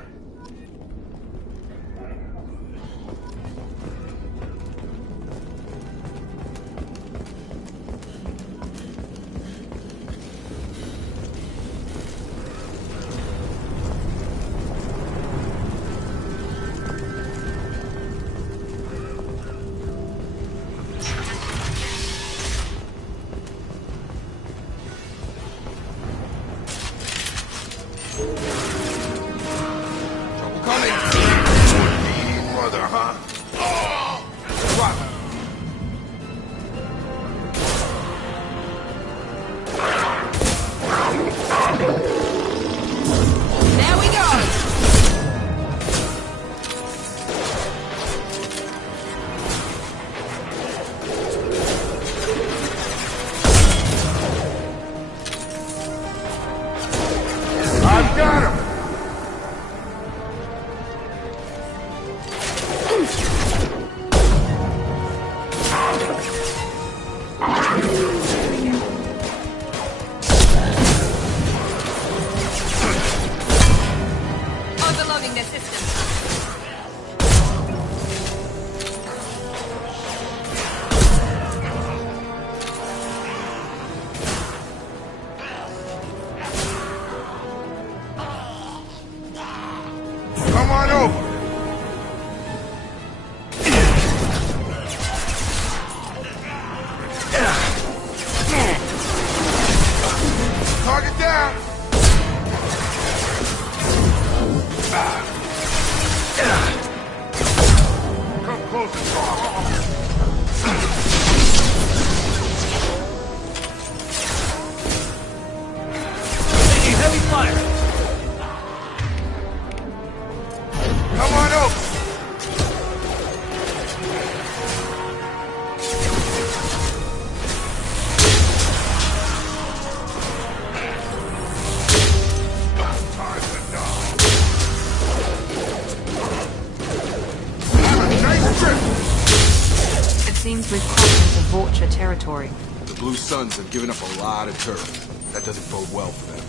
territory. The Blue Suns have given up a lot of turf. That doesn't bode well for them.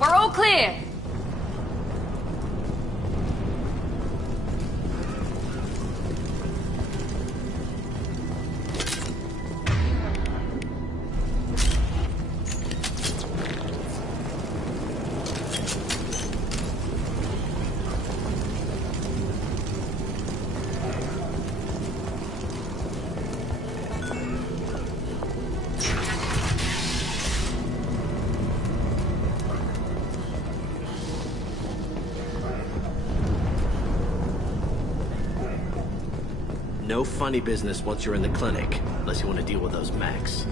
We're all clear! No funny business once you're in the clinic, unless you want to deal with those mechs.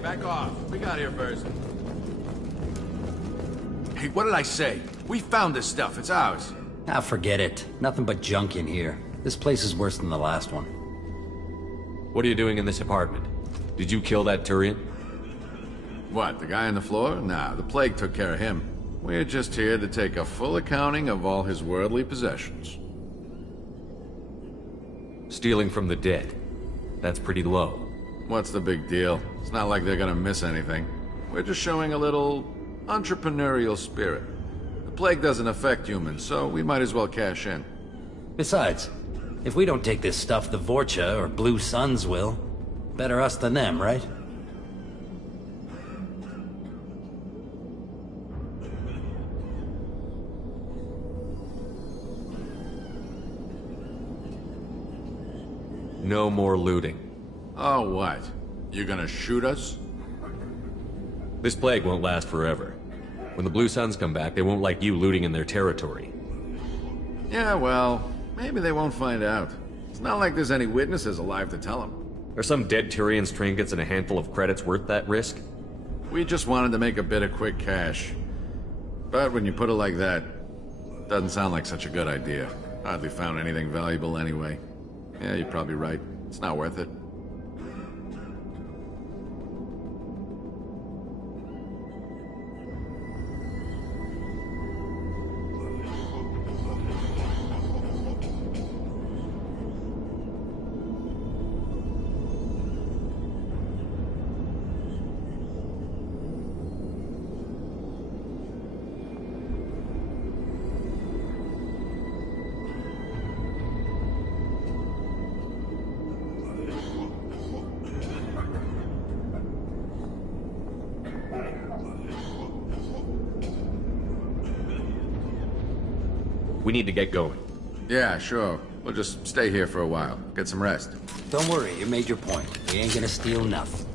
Back off. We got here first. Hey, what did I say? We found this stuff. It's ours. Ah, forget it. Nothing but junk in here. This place is worse than the last one. What are you doing in this apartment? Did you kill that Turian? What, the guy on the floor? Nah, the plague took care of him. We're just here to take a full accounting of all his worldly possessions. Stealing from the dead. That's pretty low. What's the big deal? It's not like they're gonna miss anything. We're just showing a little entrepreneurial spirit. The plague doesn't affect humans, so we might as well cash in. Besides, if we don't take this stuff, the Vorcha or Blue Suns will. Better us than them, right? No more looting. Oh, what? You gonna shoot us? This plague won't last forever. When the Blue Suns come back, they won't like you looting in their territory. Yeah, well, maybe they won't find out. It's not like there's any witnesses alive to tell them. Are some dead Turians' trinkets and a handful of credits worth that risk? We just wanted to make a bit of quick cash. But when you put it like that, doesn't sound like such a good idea. Hardly found anything valuable anyway. Yeah, you're probably right. It's not worth it. We need to get going. Yeah, sure. We'll just stay here for a while. Get some rest. Don't worry, you made your point. We ain't gonna steal nothing.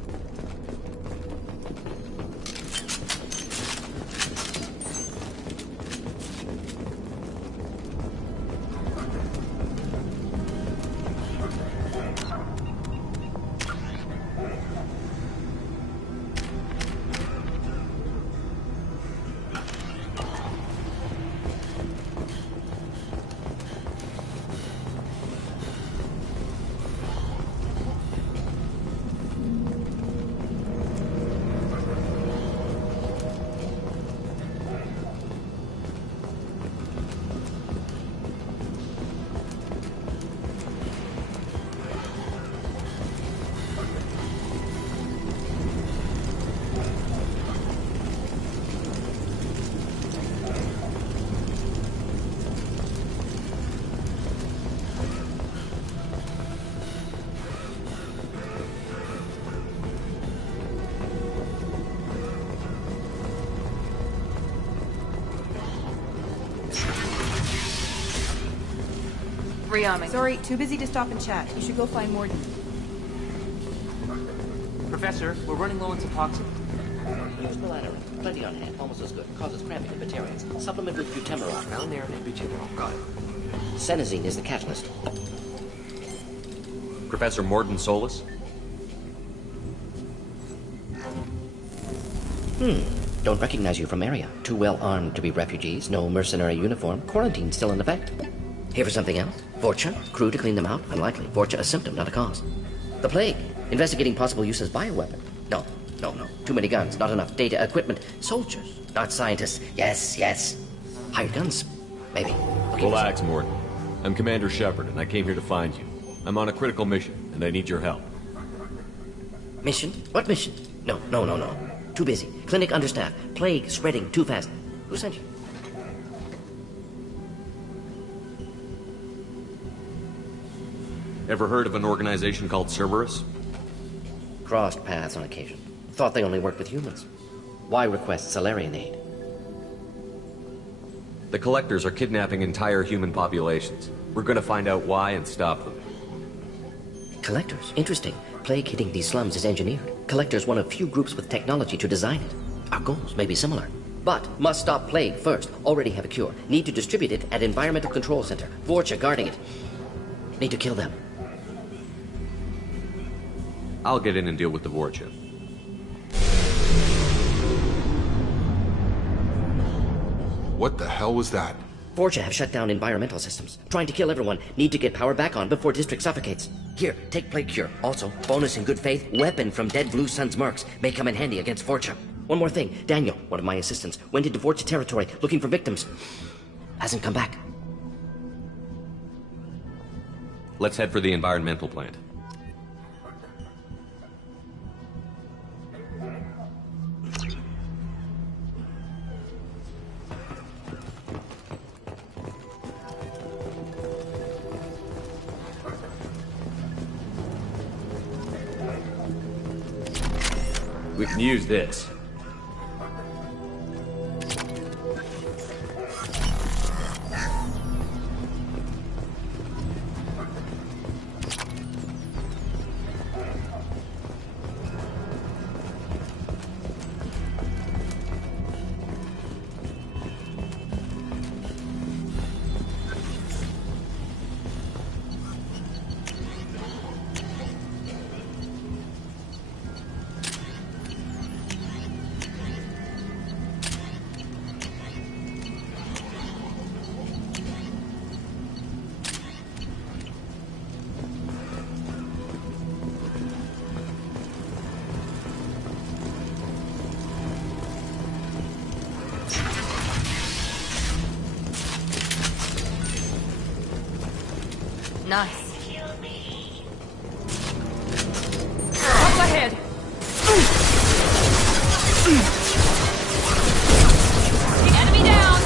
Rearming. Sorry, too busy to stop and chat. You should go find Morden. Professor, we're running low on some toxin. Use melatonin. Plenty on hand. Almost as good. Causes cramping in vegetarians. Supplement with butemerol. Malnaren and butemerol. Got it. Senazine is the catalyst. Professor Morton Solus? Don't recognize you from area. Too well armed to be refugees. No mercenary uniform. Quarantine still in effect. Here for something else? Vorcha? Crew to clean them out? Unlikely. Vorcha a symptom, not a cause. The plague. Investigating possible use as bioweapon. No. Too many guns. Not enough data, equipment. Soldiers. Not scientists. Yes. Hired guns. Maybe. Relax, Morton. I'm Commander Shepard, and I came here to find you. I'm on a critical mission, and I need your help. Mission? What mission? No. Too busy. Clinic understaffed. Plague spreading too fast. Who sent you? Ever heard of an organization called Cerberus? Crossed paths on occasion. Thought they only worked with humans. Why request Salarian aid? The Collectors are kidnapping entire human populations. We're gonna find out why and stop them. Collectors? Interesting. Plague hitting these slums is engineered. Collectors one of few groups with technology to design it. Our goals may be similar. But must stop plague first. Already have a cure. Need to distribute it at Environmental Control Center. Vorcha guarding it. Need to kill them. I'll get in and deal with the Vorcha. What the hell was that? Vorcha have shut down environmental systems. Trying to kill everyone. Need to get power back on before district suffocates. Here, take plague cure. Also, bonus in good faith, weapon from dead Blue Sun's mercs. May come in handy against Vorcha. One more thing. Daniel, one of my assistants, went into Vorcha territory looking for victims. Hasn't come back. Let's head for the environmental plant. We can use this. Nice. Up ahead. The enemy down.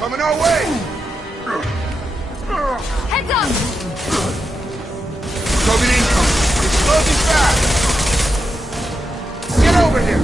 Coming our way! Heads up! Soviet income! Exploding fast! Get over here!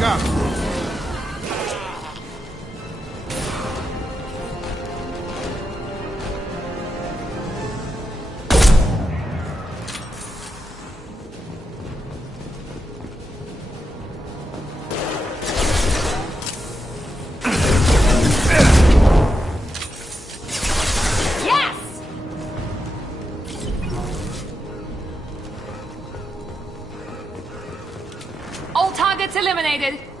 back up. All targets eliminated.